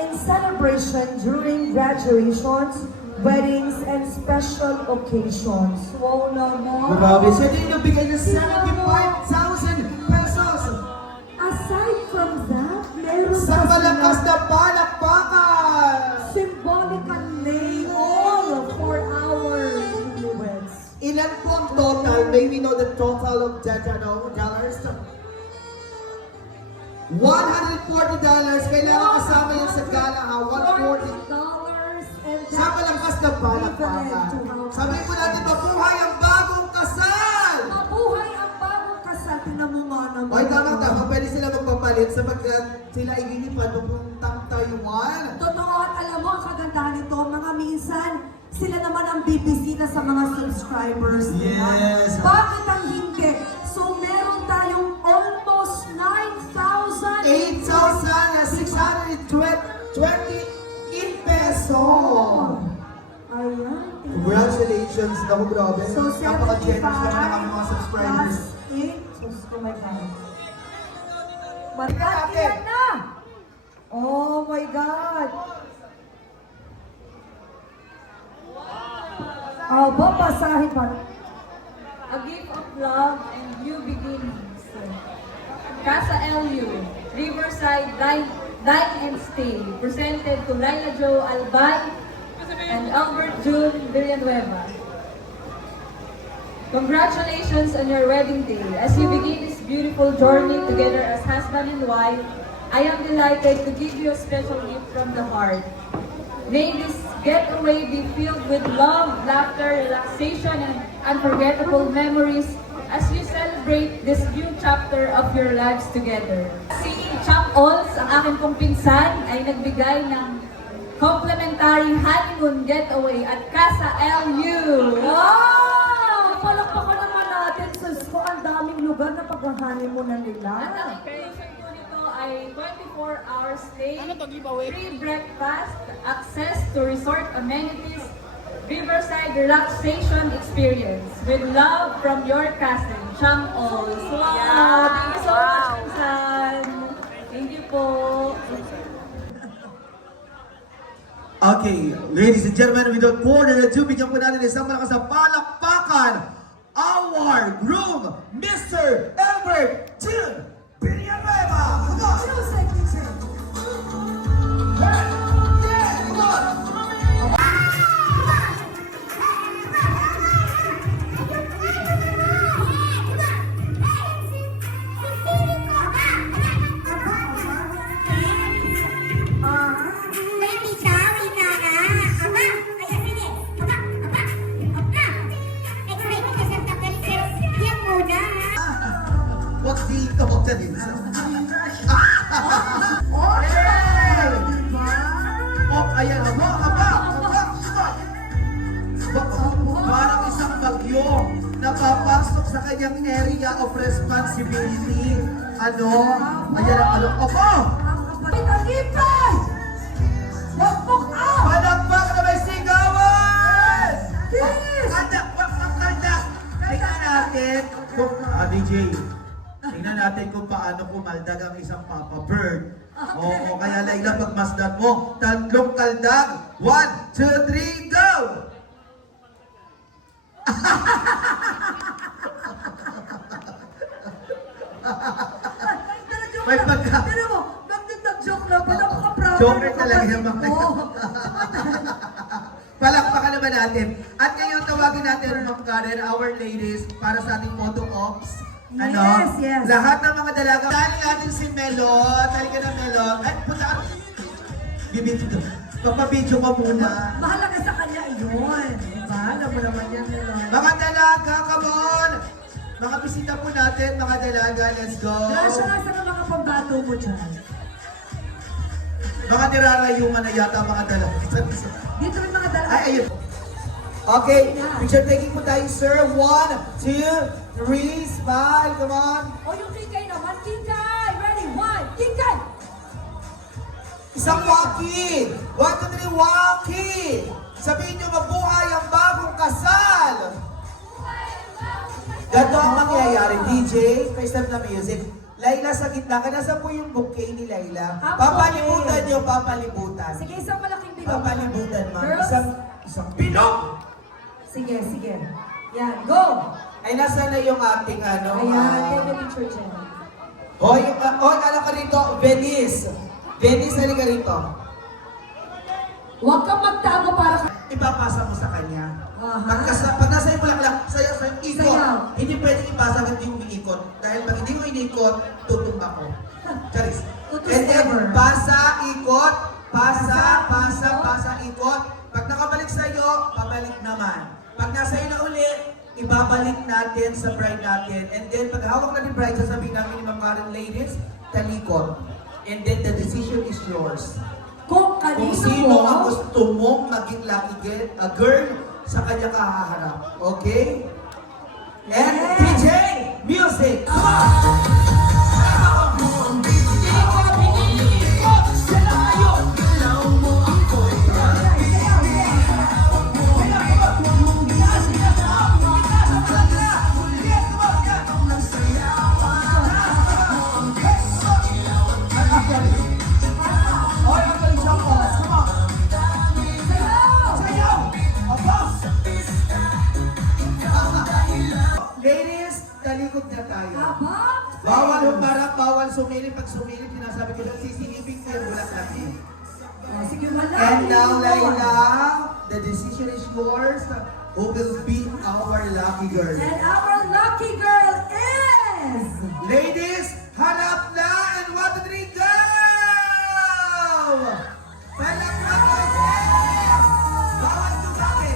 in celebration during graduations, weddings, and special occasions. Wow naman! Grabe, siya din nagbigay ng 75,000 pesos. Aside from that, meron Sa pa malakas silang na palakpakan. symbolical lay all for our newlyweds. Ilan po ang total? May we know the total of dollars? $140. Kailangan kasama yan sa gala ha. $140. And Sa malakas na palakpakan. Sabihin po natin, mabuhay ang bagong kasal! Mabuhay ang bagong kasal. Tingnan mo nga naman. Ay, tama. Pwede sila magpapalit sapagkat sila ililipad papuntang Taiwan. Totoo at alam mo ang kagandahan nito, mga minsan, sila naman ang bibisita sa mga subscribers nila. Yes. Bakit ang hindi? So meron tayong almost 9,000 8,620 in peso. Ayan. Congratulations. Naku, grabe. So, Napaka-generous naman ang aming mga subscribers. +8. Oh my God. Magkano yan na? Oh my God. Aba, basahin pa. A gift of love and new beginnings. Casa LU, Riverside Dine and Stay, presented to Laila Jo Albay and Albert June Villanueva. Congratulations on your wedding day. As you begin this beautiful journey together as husband and wife, I am delighted to give you a special gift from the heart. May this getaway be filled with love, laughter, relaxation, and unforgettable memories as you celebrate this new chapter of your lives together. Si Chap Ols, ang aking pong pinsan, ay nagbigay ng complimentary honeymoon getaway at Casa LU. Wow! Palakpakan naman natin sa ang daming lugar na pag-honeymoon nila. At ang inclusion po nito ay 24-hour stay, free breakfast, access to resort amenities, Riverside relaxation experience with love from your cousin, Chang Ols. Wow! Thank you so much, Pinsan! Thank you po! Okay, ladies and gentlemen, without further ado, bigyan po natin isang malakas na palakpakan our groom, Mr. Albert June Villanueva! Come on! Wag dito, Denise. Okay! Oh, ayan, aba. Parang isang bagyo na papasok sa kanyang area of responsibility. Ano? Ayan ang ano. Opo! Pagkagipan! Wapok up! Palakpak na may sigawan! Yes! Kanda! Tingnan natin. DJ, naku, maldag ang isang Papa Bird. Oo, kaya Layla, pagmasdan mo, 3 kaldag. 1, 2, 3, go! May pagka... Pero mo, nag-joke lang, pinapaka-proud. Joker talaga yung mga Oo. Palakpakan naman natin. At ngayon tawagin natin Ma'am Karen, our ladies, para sa ating photo ops. Ano? Yes, yes. Lahat ng mga dalaga. Tali natin si Melon. Tali ka na Melon. Ay, punta ka. Bibidyo. Papabidyo ka muna. Mahalaga sa kanya yun. Diba? Alam mo naman yan. Mga dalaga, come on! Mga bisita po natin, mga dalaga, let's go! Grasya lang sa mga pambato mo dyan. Mga nirarayungan na yata mga dalaga. Dito rin mga dalaga. Ay, ayun. Okay, picture taking po tayo, sir. 1, 2, 3, smile, come on. O yung kingkay naman, kingkay! Ready? 1, kingkay! Isang waki! 1, 2, 3, waki! Sabihin niyo, mabuhay ang bagong kasal! Ganito ang mangyayari, DJ, first time na music. Layla sa gitna, nasa po yung bouquet ni Layla. Papalibutan niyo, papalibutan. Sige, isang malaking bilog. Papalibutan, ma'am. Girls? Isang bilog! Sige, sige. Yan, go! Ay, nasa na yung ating ano? Ayan, take a picture dyan. Hoy, alam ka rito, Venice. Venice, halika rito. Huwag kang magtago para ka... Ipapasa mo sa kanya. Aha. Pag nasa yung bulaklak, sayaw, ikot. Sayaw. Hindi pwedeng ipasa kung hindi umiikot. Dahil pag hindi mo inikot, tutumba ko. Charis. Tutus And then, ever. pasa, ikot, pasa, ikot. Pag nakabalik sa'yo, pabalik naman. Pag nasa iyo na uli, ibabalik natin sa bride natin. And then, pag hawak na ni bride, sasabihin namin ni Ma'am Karen, ladies, talikod. And then, the decision is yours. Kung Kung kanino sino mo... ang gusto mong maging lucky girl, sa kanya kahaharap. Okay? And DJ, music! Come on! Ladies, talikod na tayo. Aba! Bawal humarap, bawal sumilip. Pag sumilip, sinasabi ko lang, sisilipin ko yung bulaklak niyo. Sige, wala. And now, Layla, the decision is yours. Who will be our lucky girl? And our lucky girl is... Ladies, harap na! And 1, 2, 3, go! Palakpak ko! Bawal tumaki!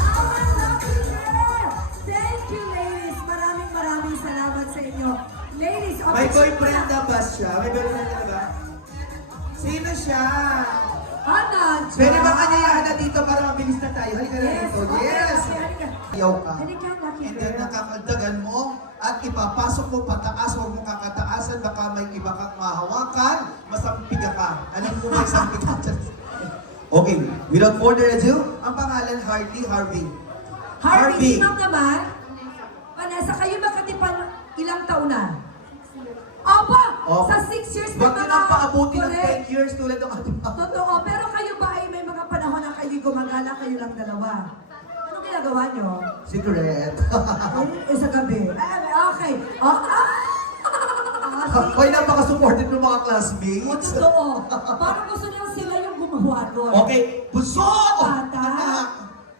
Our lucky girl! Thank you, ladies. Maraming salamat sa inyo. Ladies, May boyfriend na ba siya? May boyfriend na ba? Sino siya? Ana, Pwede ba kanyayahan na dito para mabilis na tayo? Halika na Yes, dito. okay, Yes! okay, halika. Ayaw ka. Halika, lucky And then girl. nakakagdagan mo at ipapasok mo pataas, huwag mo kakataasan, baka may iba kang mahawakan, masampiga ka. Alam mo may sampig ka. Okay, without further ado, ang pangalan Harvey. Harvey, ma'am naman. Vanessa, kayo magkatipan ilang taon na? Opo! Oh. Sa 6 years Huwag na nyo nang paabuti ng Correct. 10 years tulad ng ating mga. Totoo, pero kayo ba ay may mga panahon na kayo gumagala, kayo lang dalawa? Ano ginagawa nyo? Secret. Sa gabi. Okay. Hoy, napaka-supportive ng mga classmates. Totoo. Parang gusto lang sila yung gumawa doon. Okay, puso! Bata. Anak,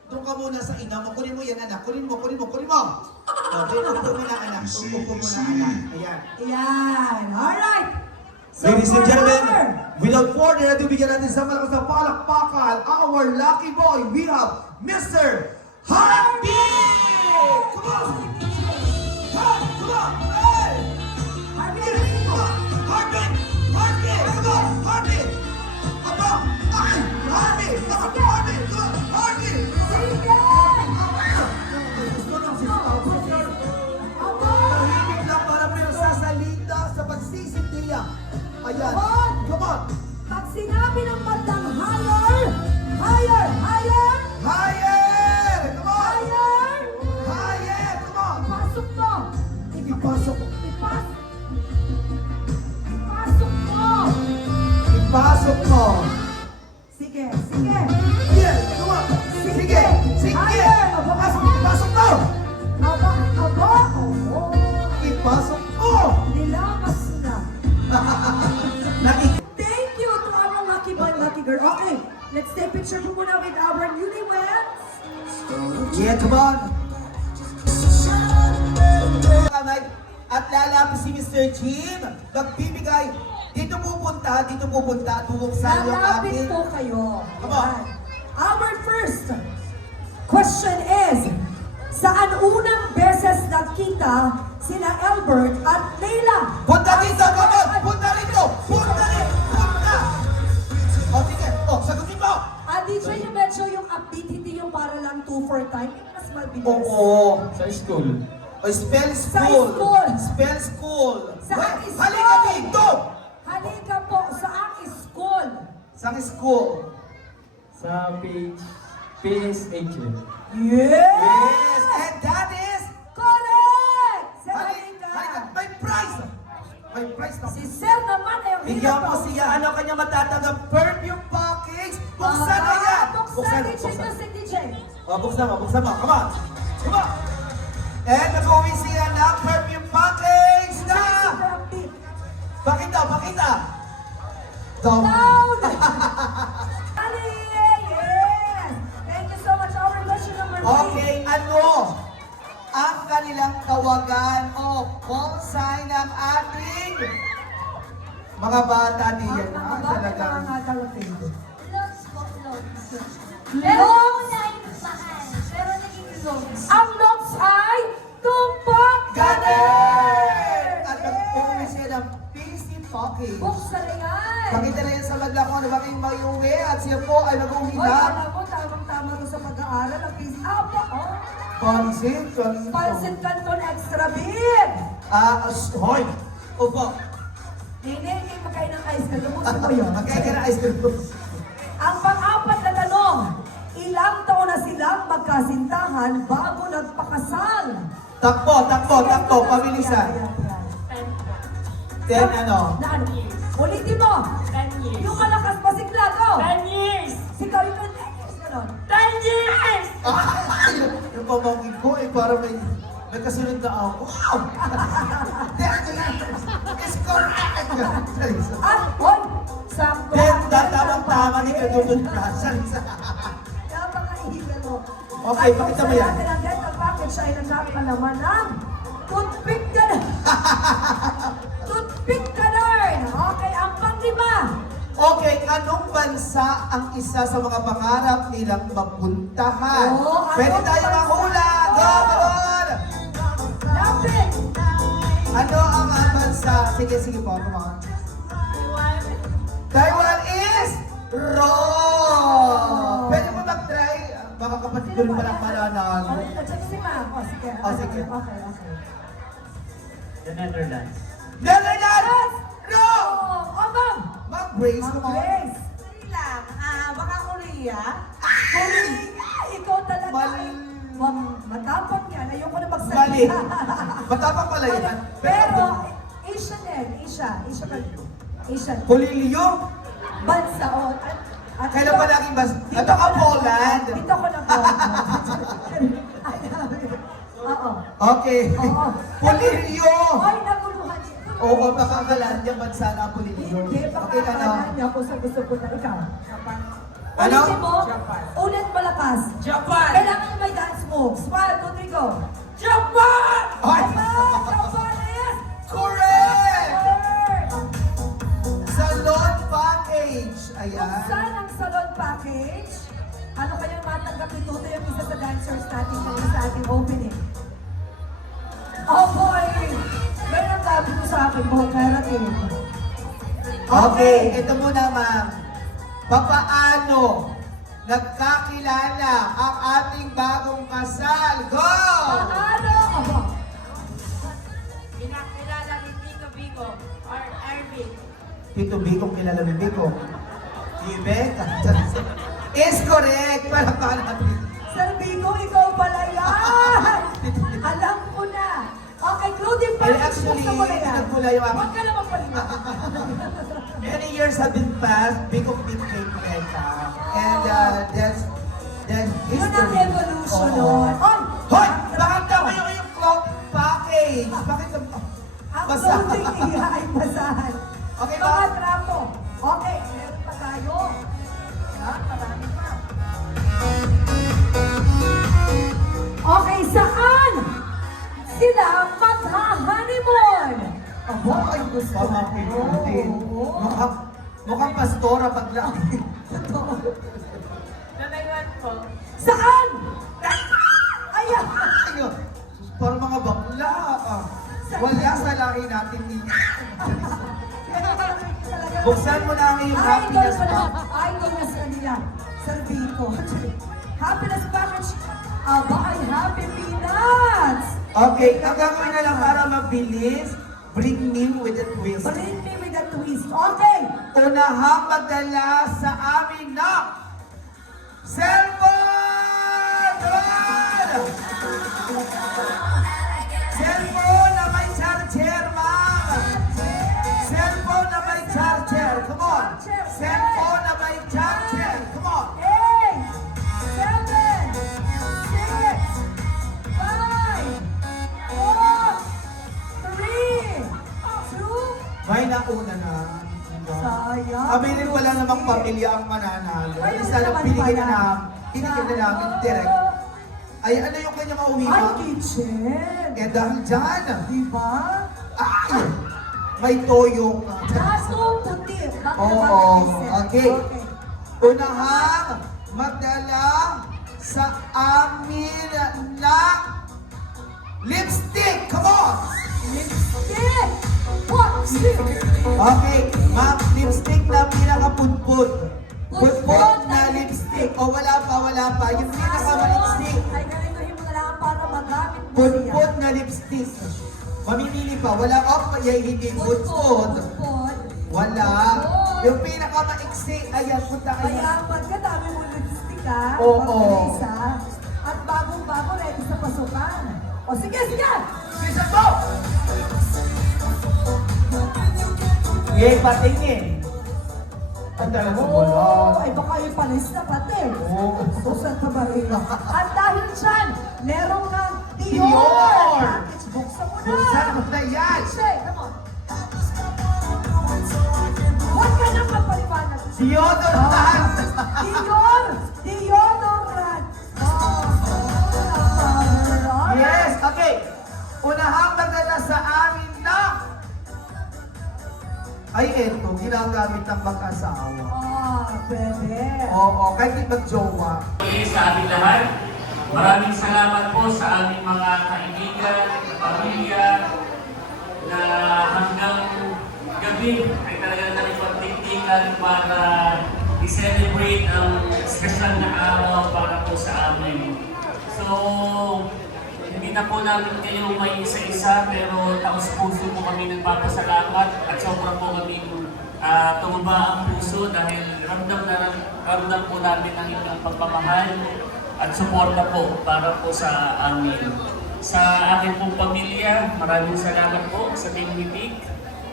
doon ka muna sa ina mo. Kunin mo yan, anak. Kunin mo. Okay, upo mo na, anak. Upo mo na, anak. Ayan. Ayan. Alright. So Ladies and for gentlemen, our- without further ado, bigyan natin sa malakas na palakpakan, our lucky boy, we have Mr. Harvey! Come on! Come on! Hey! Harvey, Harvey! Harvey! Come on! Harvey! Aba! Ay! Harvey! Come on! Harvey! Come on! Harvey! sige! Gusto ng sigaw. Aba! Tahimik lang para pero sasalita sa pagsisindiya. Ayan. Come on! Pag sinabi ng bandang higher, higher, higher, Higher! Come on! higher, Higher! Come on! pasok mo. Ipasok mo. Sige, sige. Yeah, come on. Sige, sige. Higher. Ipasok mo. Aba, aba. Oo. Ipasok mo. Nilamas na. Nakik- Thank you to our lucky boy, lucky girl. Okay, let's take picture po muna with our newlyweds. Yeah, come on. At lalapit si Mr. Jim. Nagbibigay. Dito pupunta at bubuksan yung Lalapit ating... po kayo. Come on. Our first question is, saan unang beses nagkita sina Albert at Leila? Punta dito, come on! Punta rito! Punta rito! Punta! O, sige. O, sagutin mo! DJ, yung medyo yung upbeat, hindi yung para lang 2-4 time. Yung mas mabilis. Oo. Sa school. O, spell Sa school. school. Spell school. Saan Wait, school? halika dito! Halika po sa ang school. Saan school? Sa PSHL. Yes! Yes! And that is... Correct! Sir, Halika! halika. May prize! May prize na. Si Sir naman ay ang Bigyan mo siya. Ano kanya matatanggap? Perfume package. Buksan na yan! Buksan, DJ, music, DJ. O, buksan mo. Come on. Come on. And nag-uwi siya ng perfume package na... Super upbeat. Pakita. Go. Loud! Ali! Yes! Thank you so much. Our question number 3. Okay, ano ang kanilang tawagan o call sign ng ating mga bata diyan? Mga bata Talagang na nga talapin. Loves po, loves. Pero, Una yung mahal, pero naging loves. ang notes ay tumpak galing! At nag-uwi siya ng PC package. Buksan na yan! Pakita na yan sa madla ko na bakit may uwi at siya po ay mag-uwi Hoy, na. alam mo, tamang-tama ko sa pag-aaral. Ang PC, oh! Pansit. Pansit Canton Extra Big! Hoy. Opo. Hindi makain ng ice cream. Lubusin mo yun. Magkaya na ice cream. Ang pang-apat na tanong, ilang taon na silang magkasintahan bago nagpakasal? Takbo. Pabilisan. Yan. 10 ano? Na ano? Ulitin mo! 10 years. Yung malakas pa si Clago! 10 years! Sigaw yung 10 years ka nun. 10 years! Yung pamangkin ko ay para may kasunod na ako. Wow! It's correct! At, hoy! Sakto! Then, tamang-tama ni Kadudod Prasan. Napakahihila mo. Okay, pakita mo yan. At kung sa natin ang dental package ay nagkakalaman ng toothpick ka na. Toothpick ka na rin. Okay, ang pang-lima. Okay, anong bansa ang isa sa mga pangarap nilang mapuntahan? Oh, anong Pwede tayo bansa? mahula! Go, come on! Lapit! Ano ang bansa? Sige po, come on. Taiwan is wrong! Pwede mo mag-try? Baka kapatid ko rin palang mananalo. Oh, at si Ma'am. Oh, sige. Oh, sige. Okay. The Netherlands. Netherlands! No! Oh, ma'am! Mag-brace, come on. Grace! Baka Korea? Korea! Ikaw talaga. Matapang yan. Ayoko na Mali. magsalita. Matapang pala yan. Pero, Asia din. Asia. Polilio? Bansa. Oh. At Kailan pa laging bas? Ito ka Poland. Dito ko na Poland. Oo. Okay. Oo. Polilio! Hoy, naguluhan. Oo, Pakakalandia, bansa na Polilio. Hindi, Okay na na. pakakalan niya kung sa gusto ko na ikaw. Ano? Ulitin mo. Ulit malakas. Japan! Kailangan may dance moves. 1, 2, 3, go. Japan! Ay! Japan is Correct! third. Salon package. Ayan. Buksan ang salon package. Ano kayang matanggap ito? Ito yung isa sa dancers natin ngayon sa ating opening. Oh boy! May nagsabi ko sa akin, buhok keratin. Okay, ito muna ma'am. Papaano nagkakilala ang ating bagong kasal? Go! Paano? Aba, Pinakilala ni Tito Vico or Erwin. Tito Bicong kilala ni Bico. Ibek? Is correct. Palakpakan natin. Sir Bico, ikaw pala yan! Alam ko na. Okay, clothing package. Actually, Buksan mo na yan. nagpula yung aking- Huwag ka na magpalimutan. Many years years have been passed, big of big cake, Becca. And that's Yun ang history. evolution Oo. nun. Ay! Hoy! Bakit daw yung clock package? Bakit Ang basa? clothing niya ay basahan. Okay Mga ba? trapo. Okay, meron pa tayo. Yan, marami pa. Okay, saan sila magha-honeymoon? Aba, ay gusto natin. Mukhang pastora paglaki. Nanaywan po. Saan? Ayan! Ayun, parang mga bakla. Wala sa lahi natin dito. Buksan mo na ang iyong happiness box. Idol na sa kanila. Servito. Happiness package. Aba, ay happy peanuts! Okay, ang gagawin na lang para mabilis, bring me with a twist. Bring me with a twist. Okay! Unahang magdala sa amin na cellphone! Come on! Cellphone na may charger, ma'am! Cellphone na may charger, come on! Cellphone na may charger, come on! 8, 7, 6, 5, 4, 3, 2, May nauna na. sayang. Aminin wala namang pamilya ang mananalo. Ay, Isa lang naman pinigyan pala. na namin direct. Ay, ano yung kanyang mauwi Ay, mo? kitchen. Eh, dahil dyan, Diba? ay, may toyo ka. Lasong puti. Bakit Oo, naman okay. Unahang magdala sa amin ng lipstick. Come on! Lipstick! What? Okay, ma'am, lipstick na pinakapudpud. Pudpud na lipstick. O wala pa. Yung pinaka-lipstick. Ay, ganito mo na lang para magamit mo siya. Pudpud na lipstick. Mamimili pa. Wala pa. Hindi pudpud. Pudpud. Wala. Yung pinaka-maiksi. Ayan, punta kayo. Kaya magkadami mo lipstick ha. Oo. Pagkalis, ha? At bagong-bago ready sa pasukan. O sige! Bisa mo! Ngayon patingin. Ang talaga Oh, ay baka yung panis na pati. Oo. Susan pa ba rin? At dahil dyan, meron ng Dior! Dior! Package, buksan mo na! Buksan mo na yan! Shay, come on. Huwag ka nang magpaliwanag. Deodorant! Deodorant! Oh, Yes, okay. Unahang magdala sa amin na ay eto, ginagamit ng mag-asawa. pwede. Oo, kahit mag-jowa. Muli sa ating lahat, maraming salamat po sa aming mga kaibigan, pamilya, na hanggang gabi ay talagang nakipagtiktikan para i-celebrate ang special na araw para po sa amin. So, hindi na po namin kayo may isa-isa, pero taos-puso po kami nagpapasalamat at sobra po kami tumaba ang puso dahil ramdam po namin ang inyong pagmamahal at suporta po para po sa amin. Sa aking pong pamilya, maraming salamat po sa Team Mitig.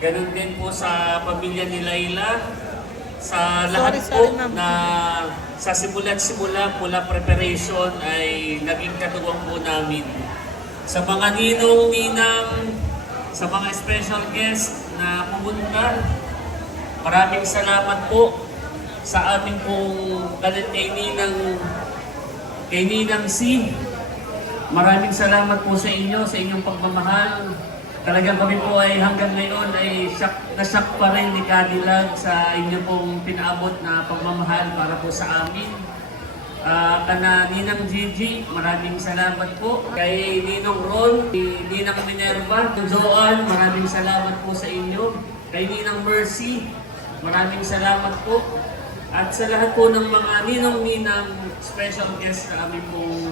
Ganun din po sa pamilya ni Layla. Sa lahat po na sa simula mula preparation ay naging katuwang po namin. Sa mga ninong-ninang, sa mga special guest na pumunta, maraming salamat po sa aming pong kay Ninang C. Maraming salamat po sa inyo, sa inyong pagmamahal. Talagang kami po ay hanggang ngayon ay na-shock pa rin ni Cadillac sa inyo pong pinaabot na pagmamahal para po sa amin. Kana Ninang Gigi, maraming salamat po. Kay Ninong Ron, Ninang Minerva, Joan, maraming salamat po sa inyo. Kay Ninang Mercy, maraming salamat po. At sa lahat po ng mga ninong-ninang special guests na kami pong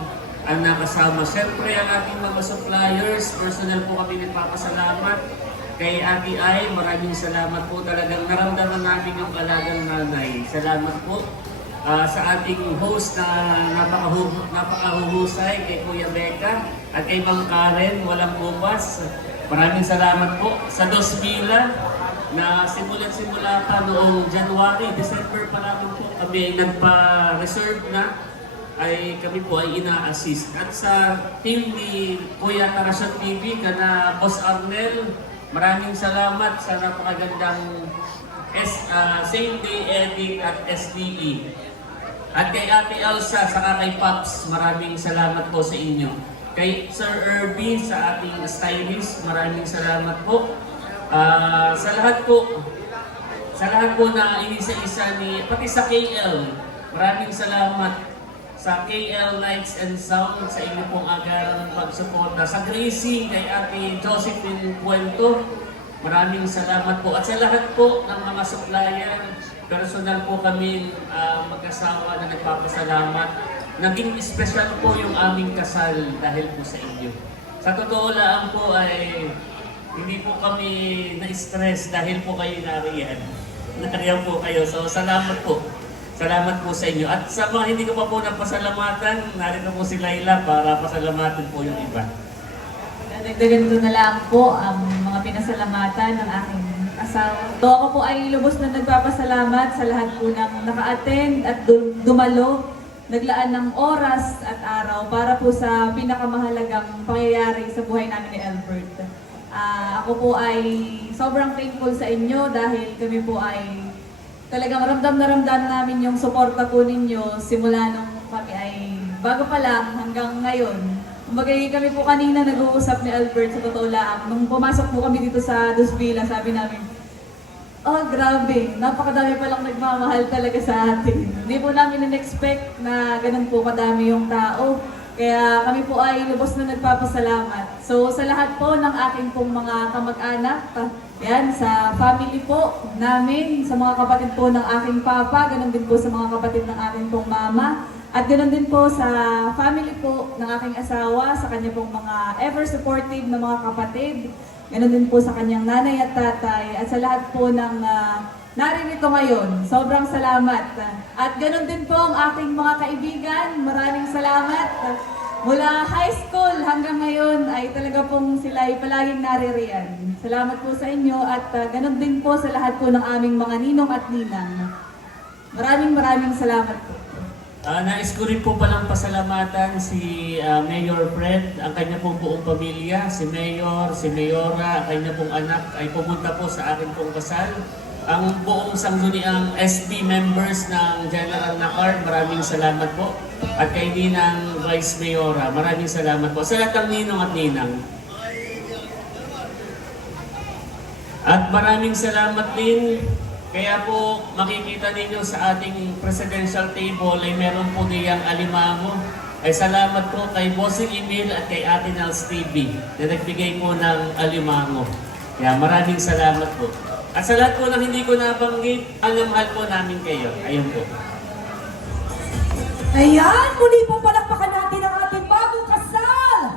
nakasama. Siyempre ang ating mga suppliers, personal po kami nagpapasalamat. Kay Ate Ay, maraming salamat po. Talagang naramdaman namin yung alagang nanay. Salamat po. Sa ating host na napakahuhusay, kay Kuya Becca at kay Ma'am Karen, walang upas. Maraming salamat po. Sa Dos Mila, na simula pa noong January, December pa lamang po kami ay nagpa-reserve na, ay kami po ay ina-assist. At sa team ni Kuya Tarasyon TV, kana Boss Arnel, maraming salamat sa napakagandang same-day edit at SDE. At kay Ate Elsa, saka kay Pops, maraming salamat po sa inyo. Kay Sir Irby, sa ating stylist, maraming salamat po. Sa lahat po na inisa-isa ni, pati sa KL, maraming salamat sa KL Lights and Sound, sa inyo pong agaran ng pagsuporta. Sa Gracie, kay Ate Josephine Puento, maraming salamat po. At sa lahat po ng mga supplier, personal po kami mag-asawa na nagpapasalamat. Naging special po yung aming kasal dahil po sa inyo. Sa totoo lang po ay hindi po kami na-stress dahil po kayo nariyan. Nariyan po kayo. So salamat po. Salamat po sa inyo. At sa mga hindi ko pa po napasalamatan, narito po si Laila para pasalamatan po yung iba. Dagdagan ko na lang po ang mga pinasalamatan ng aking asawa. So ako po ay lubos na nagpapasalamat sa lahat po ng naka-attend at dumalo, naglaan ng oras at araw para po sa pinakamahalagang pangyayari sa buhay namin ni Albert. Ako po ay sobrang thankful sa inyo dahil kami po ay talagang ramdam na ramdam namin yung suporta po ninyo simula nung kami ay bago pa lang hanggang ngayon. Kumbaga kami po kanina nag-uusap ni Albert sa totoo lang. Nung pumasok po kami dito sa Dos Villas, sabi namin, oh grabe, napakadami palang nagmamahal talaga sa atin. Hindi po namin in-expect na ganun po kadami yung tao. Kaya kami po ay lubos na nagpapasalamat. So sa lahat po ng aking pong mga kamag-anak, yan, sa family po namin, sa mga kapatid po ng aking papa, ganun din po sa mga kapatid ng aking pong mama, at ganoon din po sa family po ng aking asawa, sa kanya pong mga ever supportive na mga kapatid. Ganoon din po sa kanyang nanay at tatay. At sa lahat po ng naririto ngayon, sobrang salamat. At ganoon din po ang aking mga kaibigan. Maraming salamat. Mula high school hanggang ngayon ay talaga pong sila ay palaging naririyan. Salamat po sa inyo at ganoon din po sa lahat po ng aming mga ninong at ninang. Maraming salamat po. Nais ko rin po palang pasalamatan si Mayor Fred, ang kanya pong buong pamilya, si Mayor, si Mayora, ang kanya pong anak ay pumunta po sa akin pong kasal. Ang buong sangguniang SB members ng General Nakar, maraming salamat po. At kay Ninang Vice Mayora, maraming salamat po. Sa lahat ng ninong at ninang. At maraming salamat din. Kaya po makikita ninyo sa ating presidential table ay meron po niyang alimango. Ay salamat po kay Bossing Emil at kay Ate Nels TV na nagbigay po ng alimango. Kaya maraming salamat po. At sa lahat po ng hindi ko nabanggit, ang mahal po namin kayo. Ayun po. Ayan, muli po palakpakan natin ang